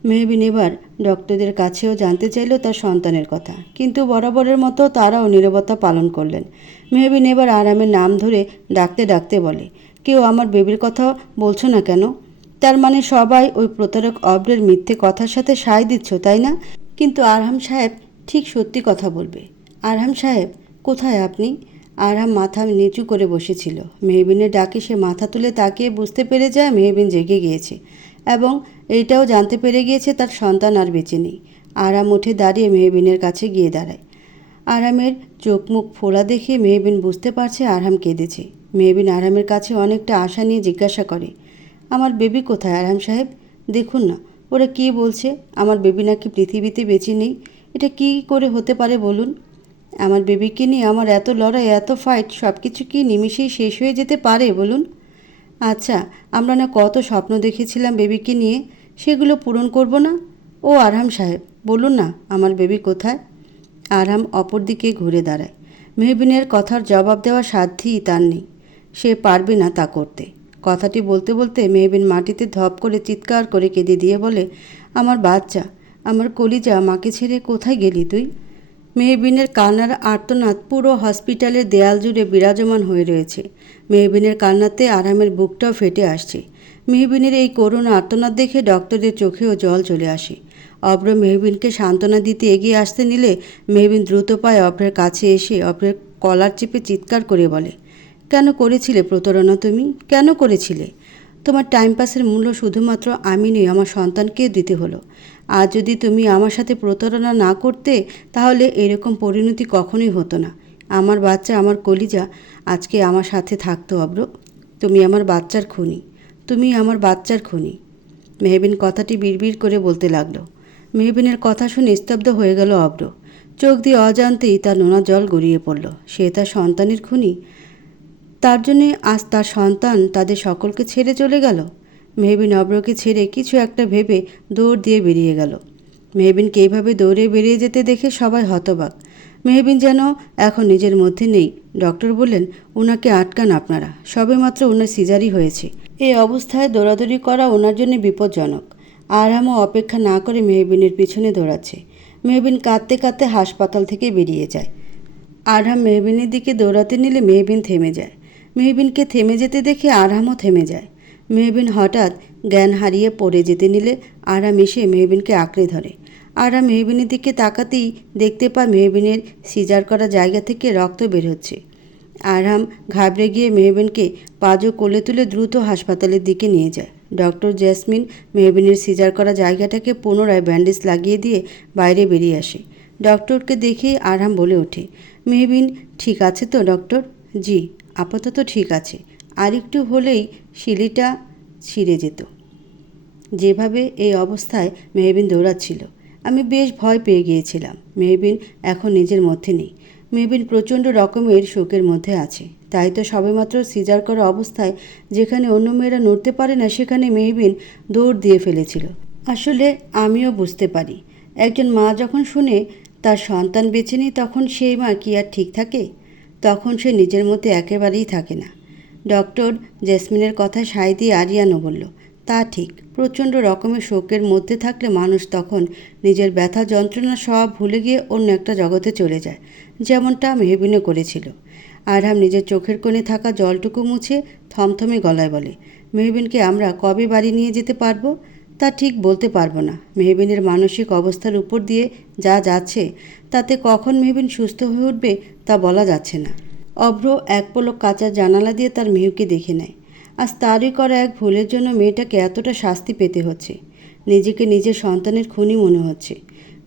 মেহবিন এবার ডক্টরদের কাছেও জানতে চাইল তার সন্তানের কথা, কিন্তু বরাবরের মতো তারাও নীরবতা পালন করলেন। মেহবিন এবার আরামের নাম ধরে ডাকতে ডাকতে বলে, কেউ আমার বেবির কথা বলছো না কেন? তার মানে সবাই ওই প্রতারক অব্রের মিথ্যে কথার সাথে সায় দিচ্ছ, তাই না? কিন্তু আরহাম সাহেব ঠিক সত্যি কথা বলবে। আরহাম সাহেব, কোথায় আপনি? আরহাম মাথা নিচু করে বসেছিল। মেহবিনের ডাকে সে মাথা তুলে তাকিয়ে বুঝতে পেরে যায় মেহবিন জেগে গিয়েছে এবং এইটাও জানতে পেরে গিয়েছে তার সন্তান আর বেঁচে নেই। আরাম উঠে দাঁড়িয়ে মেহবিনের কাছে গিয়ে দাঁড়ায়। আরামের চোখ মুখ ফোলা দেখে মেহবিন বুঝতে পারছে আরহাম কেঁদেছে। মেহবিন আরহামের কাছে অনেকটা আশা নিয়ে জিজ্ঞাসা করে, আমার বেবি কোথায় আরহাম সাহেব? দেখুন না, ওরা কী বলছে, আমার বেবি নাকি পৃথিবীতে বেঁচে নেই। এটা কি করে হতে পারে বলুন? আমার বেবিকে নিয়ে আমার এত লড়াই, এত ফাইট, সব কিছু কি নিমিষেই শেষ হয়ে যেতে পারে বলুন? আচ্ছা, আমরা না কত স্বপ্ন দেখেছিলাম বেবিকে নিয়ে, সেগুলো পূরণ করব না? ও আরহাম সাহেব, বলুন না আমার বেবি কোথায়? আরহাম অপর দিকে ঘুরে দাঁড়ায়। মেহবিনের কথার জবাব দেওয়ার সাধ্যই তার নেই। সে পারবে না তা করতে। কথাটি বলতে বলতে মেহবিন মাটিতে ধপ করে চিৎকার করে কেঁদে দিয়ে বলে, আমার বাচ্চা, আমার কলিজা, মাকে ছেড়ে কোথায় গেলি তুই? মেহবিনের কান্নার আর্তনাদ পুরো হসপিটালের দেয়াল জুড়ে বিরাজমান হয়ে রয়েছে। মেহবিনের কান্নাতে আরামের বুকটাও ফেটে আসছে। মেহবিনের এই করুণ আর্তনাদ দেখে ডক্টরদের চোখেও জল চলে আসে। অভ্র মেহবিনকে সান্ত্বনা দিতে এগিয়ে আসতে নিলে মেহবিন দ্রুত পায়ে অভ্রের কাছে এসে অভ্রের কলার চেপে চিৎকার করে বলে, কেন করেছিলে প্রতারণা তুমি? কেন করেছিলে? তোমার টাইম পাসের মূল্য শুধুমাত্র আমি নই, আমার সন্তানকে দিতে হলো। আর যদি তুমি আমার সাথে প্রতারণা না করতে, তাহলে এরকম পরিণতি কখনোই হতো না। আমার বাচ্চা, আমার কলিজা আজকে আমার সাথে থাকতো অব্র। তুমি আমার বাচ্চার খুনি, তুমি আমার বাচ্চার খুনি। মেহবিন কথাটি বিড়বিড় করে বলতে লাগলো। মেহবিনের কথা শুনে স্তব্ধ হয়ে গেল অব্র। চোখ দিয়ে অজান্তেই তার নোনা জল গড়িয়ে পড়ল। সে তার সন্তানের খুনি। তার জন্যে আজ তার সন্তান তাদের সকলকে ছেড়ে চলে গেল। মেহবিন অব্রকে ছেড়ে কিছু একটা ভেবে দৌড় দিয়ে বেরিয়ে গেল। মেহবিনকে এইভাবে দৌড়ে বেরিয়ে যেতে দেখে সবাই হতবাক। মেহবিন যেন এখন নিজের মধ্যে নেই। ডক্টর বললেন, ওনাকে আটকান আপনারা, সবেমাত্র ওনার সিজারই হয়েছে। এই অবস্থায় দৌড়াদৌড়ি করা ওনার জন্য বিপজ্জনক। আরহামও অপেক্ষা না করে মেহবিনের পিছনে দৌড়াচ্ছে। মেহবিন কাঁদতে কাঁদতে হাসপাতাল থেকে বেরিয়ে যায়। আরহাম মেহবিনের দিকে দৌড়াতে নিলে মেহবিন থেমে যায়। মেহবিনকে থেমে যেতে দেখে আরহামও থেমে যায়। মেহবিন হঠাৎ জ্ঞান হারিয়ে পড়ে যেতে নিলে আরহাম এসে মেহবিনকে আঁকড়ে ধরে। আরহাম মেহবিনের দিকে তাকাতেই দেখতে পায় মেহবিনের সিজার করা জায়গা থেকে রক্ত বের হচ্ছে। আরহাম ঘাবড়ে গিয়ে মেহবিনকে পাজো কোলে তুলে দ্রুত হাসপাতালের দিকে নিয়ে যায়। ডক্টর জেসমিন মেহবিনের সিজার করা জায়গাটাকে পুনরায় ব্যান্ডেজ লাগিয়ে দিয়ে বাইরে বেরিয়ে আসে। ডক্টরকে দেখে আরহাম বলে ওঠে, মেহবিন ঠিক আছে তো ডক্টর? জি, আপাতত ঠিক আছে। আর একটু হলেই শিলিটা ছিঁড়ে যেত। যেভাবে এই অবস্থায় মেহবিন দৌড়াচ্ছিল, আমি বেশ ভয় পেয়ে গিয়েছিলাম। মেহবিন এখন নিজের মধ্যে নেই। মেহবিন প্রচণ্ড রকমের শোকের মধ্যে আছে। তাই তো সবেমাত্র সিজার করা অবস্থায় যেখানে অন্য মেয়েরা নড়তে পারে না, সেখানে মেহবিন দৌড় দিয়ে ফেলেছিল। আসলে আমিও বুঝতে পারি, একজন মা যখন শুনে তার সন্তান বেঁচে নেই, তখন সেই মা কি আর ঠিক থাকে? তখন সে নিজের মধ্যে একেবারেই থাকে না। ডক্টর জেসমিনের কথায় সায় দিয়ে আরিয়ানও বলল, তা ঠিক। প্রচণ্ড রকমের শোকের মধ্যে থাকলে মানুষ তখন নিজের ব্যথা যন্ত্রণা সব ভুলে গিয়ে অন্য একটা জগতে চলে যায়, যেমনটা মেহবিনও করেছিল। আরহাম নিজের চোখের কোণে থাকা জলটুকু মুছে থমথমে গলায় বলে, মেহবিনকে আমরা কবে বাড়ি নিয়ে যেতে পারবো? তা ঠিক বলতে পারবো না। মেহবিনের মানসিক অবস্থার উপর দিয়ে যা যাচ্ছে, তাতে কখন মেহবিন সুস্থ হয়ে উঠবে তা বলা যাচ্ছে না। অভ্র এক পলক কাঁচা জানালা দিয়ে তার মেহুকে দেখে নেয়। আজ তারই করা এক ভুলের জন্য মেয়েটাকে এতটা শাস্তি পেতে হচ্ছে। নিজেকে নিজের সন্তানের খুনি মনে হচ্ছে।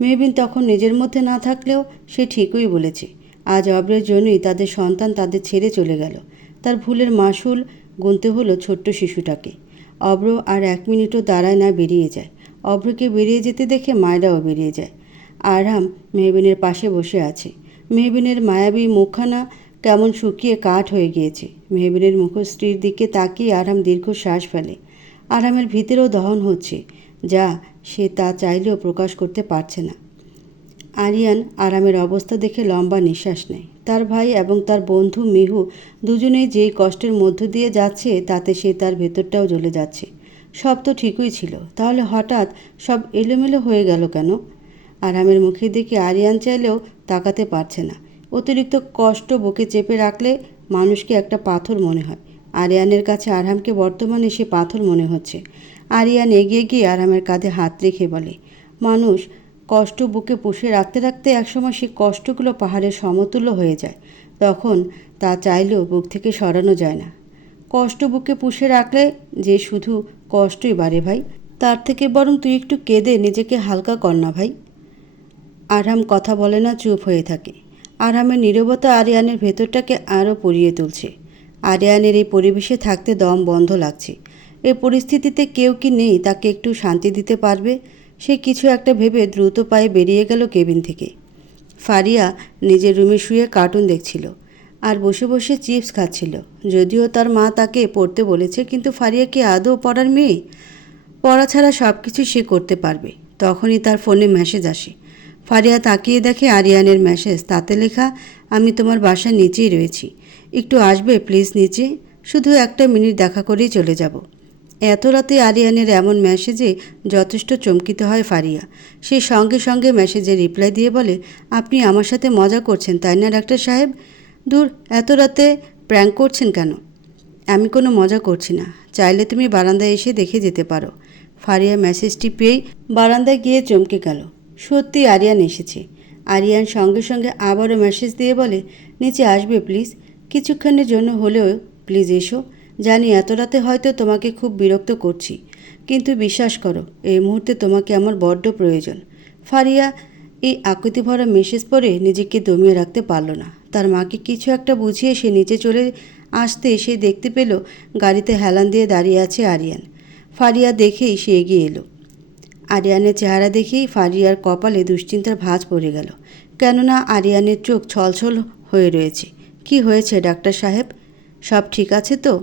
মেহবিন তখন নিজের মধ্যে না থাকলেও সে ঠিকই বলেছে। আজ অভ্রের জন্যই তাদের সন্তান তাদের ছেড়ে চলে গেল। তার ভুলের মাসুল গুনতে হলো ছোট্ট শিশুটাকে। অভ্র আর 1 মিনিটও দাঁড়ায় না, বেরিয়ে যায়। অভ্রকে বেরিয়ে যেতে দেখে মায়েরাও বেরিয়ে যায়। আরহাম মেহবিনের পাশে বসে আছে। মেহবিনের মায়াবী মুখখানা কেমন শুকিয়ে কাঠ হয়ে গিয়েছে। মেহবিনের মুখশ্রীর দিকে তাকিয়ে আরহাম দীর্ঘশ্বাস ফেলে। আরহামের ভিতরেও দহন হচ্ছে, যা সে তা চাইলেও প্রকাশ করতে পারছে না। আরিয়ান আরামের অবস্থা দেখে লম্বা নিঃশ্বাস নেয়। তার ভাই এবং তার বন্ধু মিহু দুজনেই যেই কষ্টের মধ্য দিয়ে যাচ্ছে, তাতে সে তার ভেতরটাও জ্বলে যাচ্ছে। সব তো ঠিকই ছিল, তাহলে হঠাৎ সব এলোমেলো হয়ে গেল কেন? আরামের মুখের দিকে আরিয়ান চাইলেও তাকাতে পারছে না। অতিরিক্ত কষ্ট বুকে চেপে রাখলে মানুষকে একটা পাথর মনে হয়। আরিয়ানের কাছে আরহামকে বর্তমানে সে পাথর মনে হচ্ছে। আরিয়ান এগিয়ে গিয়ে আরহামের কাঁধে হাত রেখে বলে, মানুষ কষ্ট বুকে পুষে রাখতে রাখতে একসময় সেই কষ্টগুলো পাহাড়ের সমতুল্য হয়ে যায়। তখন তা চাইলেও বুক থেকে সরানো যায় না। কষ্ট বুকে পুষে রাখলে যে শুধু কষ্টই বাড়ে ভাই। তার থেকে বরং তুই একটু কেঁদে নিজেকে হালকা কর না ভাই। আরহাম কথা বলে না, চুপ হয়ে থাকে। আরহামের নীরবতা আরিয়ানের ভেতরটাকে আরও পুড়িয়ে তুলছে। আরিয়ানের এই পরিবেশে থাকতে দম বন্ধ লাগছে। এই পরিস্থিতিতে কেউ কি নেই তাকে একটু শান্তি দিতে পারবে? সে কিছু একটা ভেবে দ্রুত পায়ে বেরিয়ে গেল কেবিন থেকে। ফারিয়া নিজের রুমে শুয়ে কার্টুন দেখছিল আর বসে বসে চিপস খাচ্ছিল। যদিও তার মা তাকে পড়তে বলেছে, কিন্তু ফারিয়া কি আদৌ পড়ার মেয়ে? পড়া ছাড়া সব কিছু সে করতে পারবে। তখনই তার ফোনে মেসেজ আসে। ফারিয়া তাকিয়ে দেখে আরিয়ানের মেসেজ। তাতে লেখা, আমি তোমার বাসার নিচেই রয়েছি, একটু আসবে প্লিজ নিচে? শুধু 1 মিনিট দেখা করেই চলে যাব। এত রাতে আরিয়ানের এমন মেসেজে যথেষ্ট চমকিত হয় ফারিয়া। সে সঙ্গে সঙ্গে মেসেজে রিপ্লাই দিয়ে বলে, আপনি আমার সাথে মজা করছেন তাই না ডাক্তার সাহেব? দূর, এত রাতে প্র্যাঙ্ক করছেন কেন? আমি কোনো মজা করছি না, চাইলে তুমি বারান্দায় এসে দেখে যেতে পারো। ফারিয়া মেসেজটি পেয়েই বারান্দায় গিয়ে চমকে গেল। সত্যি আরিয়ান এসেছে। আরিয়ান সঙ্গে সঙ্গে আবারও মেসেজ দিয়ে বলে, নিচে আসবে প্লিজ? কিছুক্ষণের জন্য হলেও প্লিজ এসো। জানি এত রাতে হয়তো তোমাকে খুব বিরক্ত করছি, কিন্তু বিশ্বাস করো এই মুহূর্তে তোমাকে আমার বড্ড প্রয়োজন। ফারিয়া এই আকুতি ভরা মেসেজ পড়ে নিজেকে দমিয়ে রাখতে পারল না। তার মাকে কিছু একটা বুঝিয়ে সে নিচে চলে আসতে সে দেখতে পেল গাড়িতে হেলান দিয়ে দাঁড়িয়ে আছে আরিয়ান। ফারিয়া দেখেই সে এগিয়ে এলো। আরিয়ানের চেহারা দেখেই ফারিয়ার কপালে দুশ্চিন্তার ভাঁজ পড়ে গেল, কেননা আরিয়ানের চোখ ছলছল হয়ে রয়েছে। কি হয়েছে ডাক্তার সাহেব? সব ঠিক আছে তো?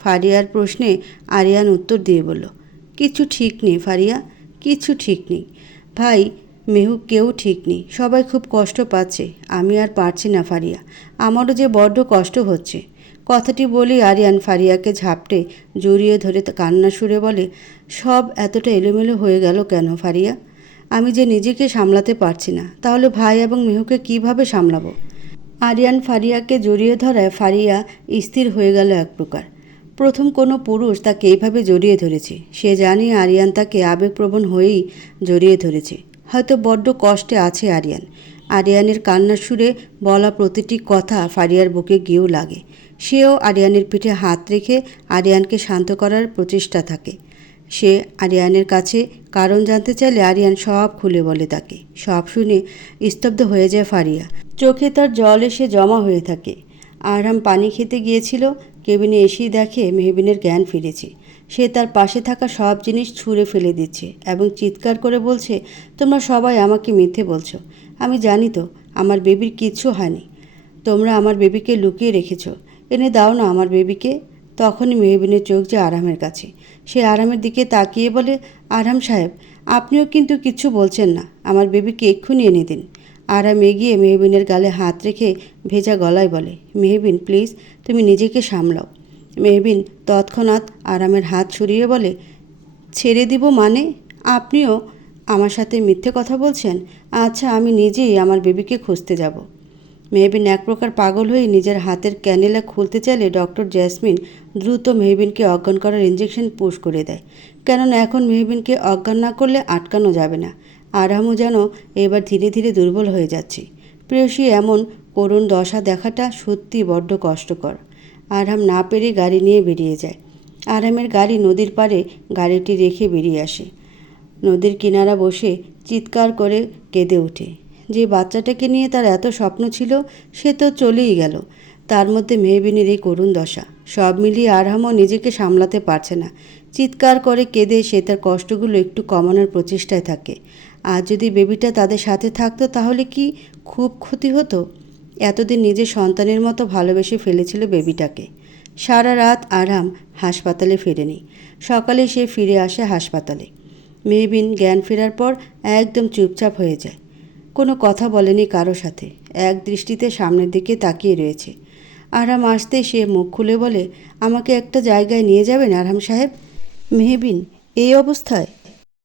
ফারিয়ার প্রশ্নে আরিয়ান উত্তর দিয়ে বলল, কিছু ঠিক নেই ফারিয়া, কিছু ঠিক নেই ভাই। মেহু কেউ ঠিক নেই, সবাই খুব কষ্ট পাচ্ছে। আমি আর পারছি না ফারিয়া, আমারও যে বড্ড কষ্ট হচ্ছে। কথাটি বলি আরিয়ান ফারিয়াকে ঝাপটে জড়িয়ে ধরে কান্না সুরে বলে, সব এতটা এলোমেলো হয়ে গেল কেন ফারিয়া? আমি যে নিজেকে সামলাতে পারছি না, তাহলে ভাই এবং মেহুকে কিভাবে সামলাবো? আরিয়ান ফারিয়াকে জড়িয়ে ধরায় ফারিয়া স্থির হয়ে গেল এক প্রকার। প্রথম কোনো পুরুষ তাকে এইভাবে জড়িয়ে ধরেছে। সে জানে আরিয়ান তাকে আবেগপ্রবণ হয়েই জড়িয়ে ধরেছে। হয়তো বড্ড কষ্টে আছে আরিয়ান। আরিয়ানের কান্নার সুরে বলা প্রতিটি কথা ফারিয়ার বুকে গিয়েও লাগে। সেও আরিয়ানের পিঠে হাত রেখে আরিয়ানকে শান্ত করার প্রচেষ্টা থাকে। সে আরিয়ানের কাছে কারণ জানতে চাইলে আরিয়ান সব খুলে বলে তাকে। সব শুনে স্তব্ধ হয়ে যায় ফারিয়া। চোখে তার জল এসে জমা হয়ে থাকে। আরহাম পানি খেতে গিয়েছিল। কেবিনে এসেই দেখে মেহবিনের জ্ঞান ফিরেছে। সে তার পাশে থাকা সব জিনিস ছুঁড়ে ফেলে দিচ্ছে এবং চিৎকার করে বলছে, তোমরা সবাই আমাকে মিথ্যে বলছো। আমি জানি তো আমার বেবির কিচ্ছু হয়নি। তোমরা আমার বেবিকে লুকিয়ে রেখেছো। এনে দাও না আমার বেবিকে। তখনই মেহবিনের চোখ যায় আরামের কাছে। সে আরামের দিকে তাকিয়ে বলে, আরাম সাহেব, আপনিও কিন্তু কিচ্ছু বলছেন না। আমার বেবিকে এক্ষুনি এনে দিন। আরাম এগিয়ে মেহবিনের গালে হাত রেখে ভেজা গলায় বলে, মেহবিন প্লিজ, তুমি নিজেকে সামলাও। মেহবিন তৎক্ষণাৎ আরামের হাত সরিয়ে বলে, ছেড়ে দিব মানে? আপনিও আমার সাথে মিথ্যে কথা বলছেন? আচ্ছা, আমি নিজেই আমার বেবিকে খুঁজতে যাব। মেহবিন এক প্রকার পাগল হয়ে নিজের হাতের ক্যানেলা খুলতে চাইলে ডক্টর জেসমিন দ্রুত মেহবিনকে অজ্ঞান করার ইঞ্জেকশন পুশ করে দেয়। কেননা এখন মেহবিনকে অজ্ঞান না করলে আটকানো যাবে না। আরামও যেন এবার ধীরে ধীরে দুর্বল হয়ে যাচ্ছে। প্রেয়সী এমন করুণ দশা দেখাটা সত্যি বড্ড কষ্টকর। আরাম না পেরে গাড়ি নিয়ে বেরিয়ে যায়। আরামের গাড়ি নদীর পাড়ে গাড়িটি রেখে বেরিয়ে আসে। নদীর কিনারা বসে চিৎকার করে কেঁদে ওঠে। যে বাচ্চাটাকে নিয়ে তার এত স্বপ্ন ছিল সে তো চলেই গেল। তার মধ্যে মেহবিনের এই করুণ দশা। সব মিলিয়ে আরহামও নিজেকে সামলাতে পারছে না। চিৎকার করে কেঁদে সে তার কষ্টগুলো একটু কমানোর প্রচেষ্টায় থাকে। আর যদি বেবিটা তাদের সাথে থাকতো তাহলে কি খুব ক্ষতি হতো। এতদিন নিজের সন্তানের মতো ভালোবেসে ফেলেছিল বেবিটাকে। সারা রাত আরহাম হাসপাতালে ফেরেনি। সকালে সে ফিরে আসে হাসপাতালে। মেহবিন জ্ঞান ফেরার পর একদম চুপচাপ হয়ে যায়। কোনো কথা বলেনি কারো সাথে। এক দৃষ্টিতে সামনের দিকে তাকিয়ে রয়েছে। আরহাম আসতেই সে মুখ খুলে বলে, আমাকে একটা জায়গায় নিয়ে যাবেন আরহাম সাহেব? মেহবিন এই অবস্থায়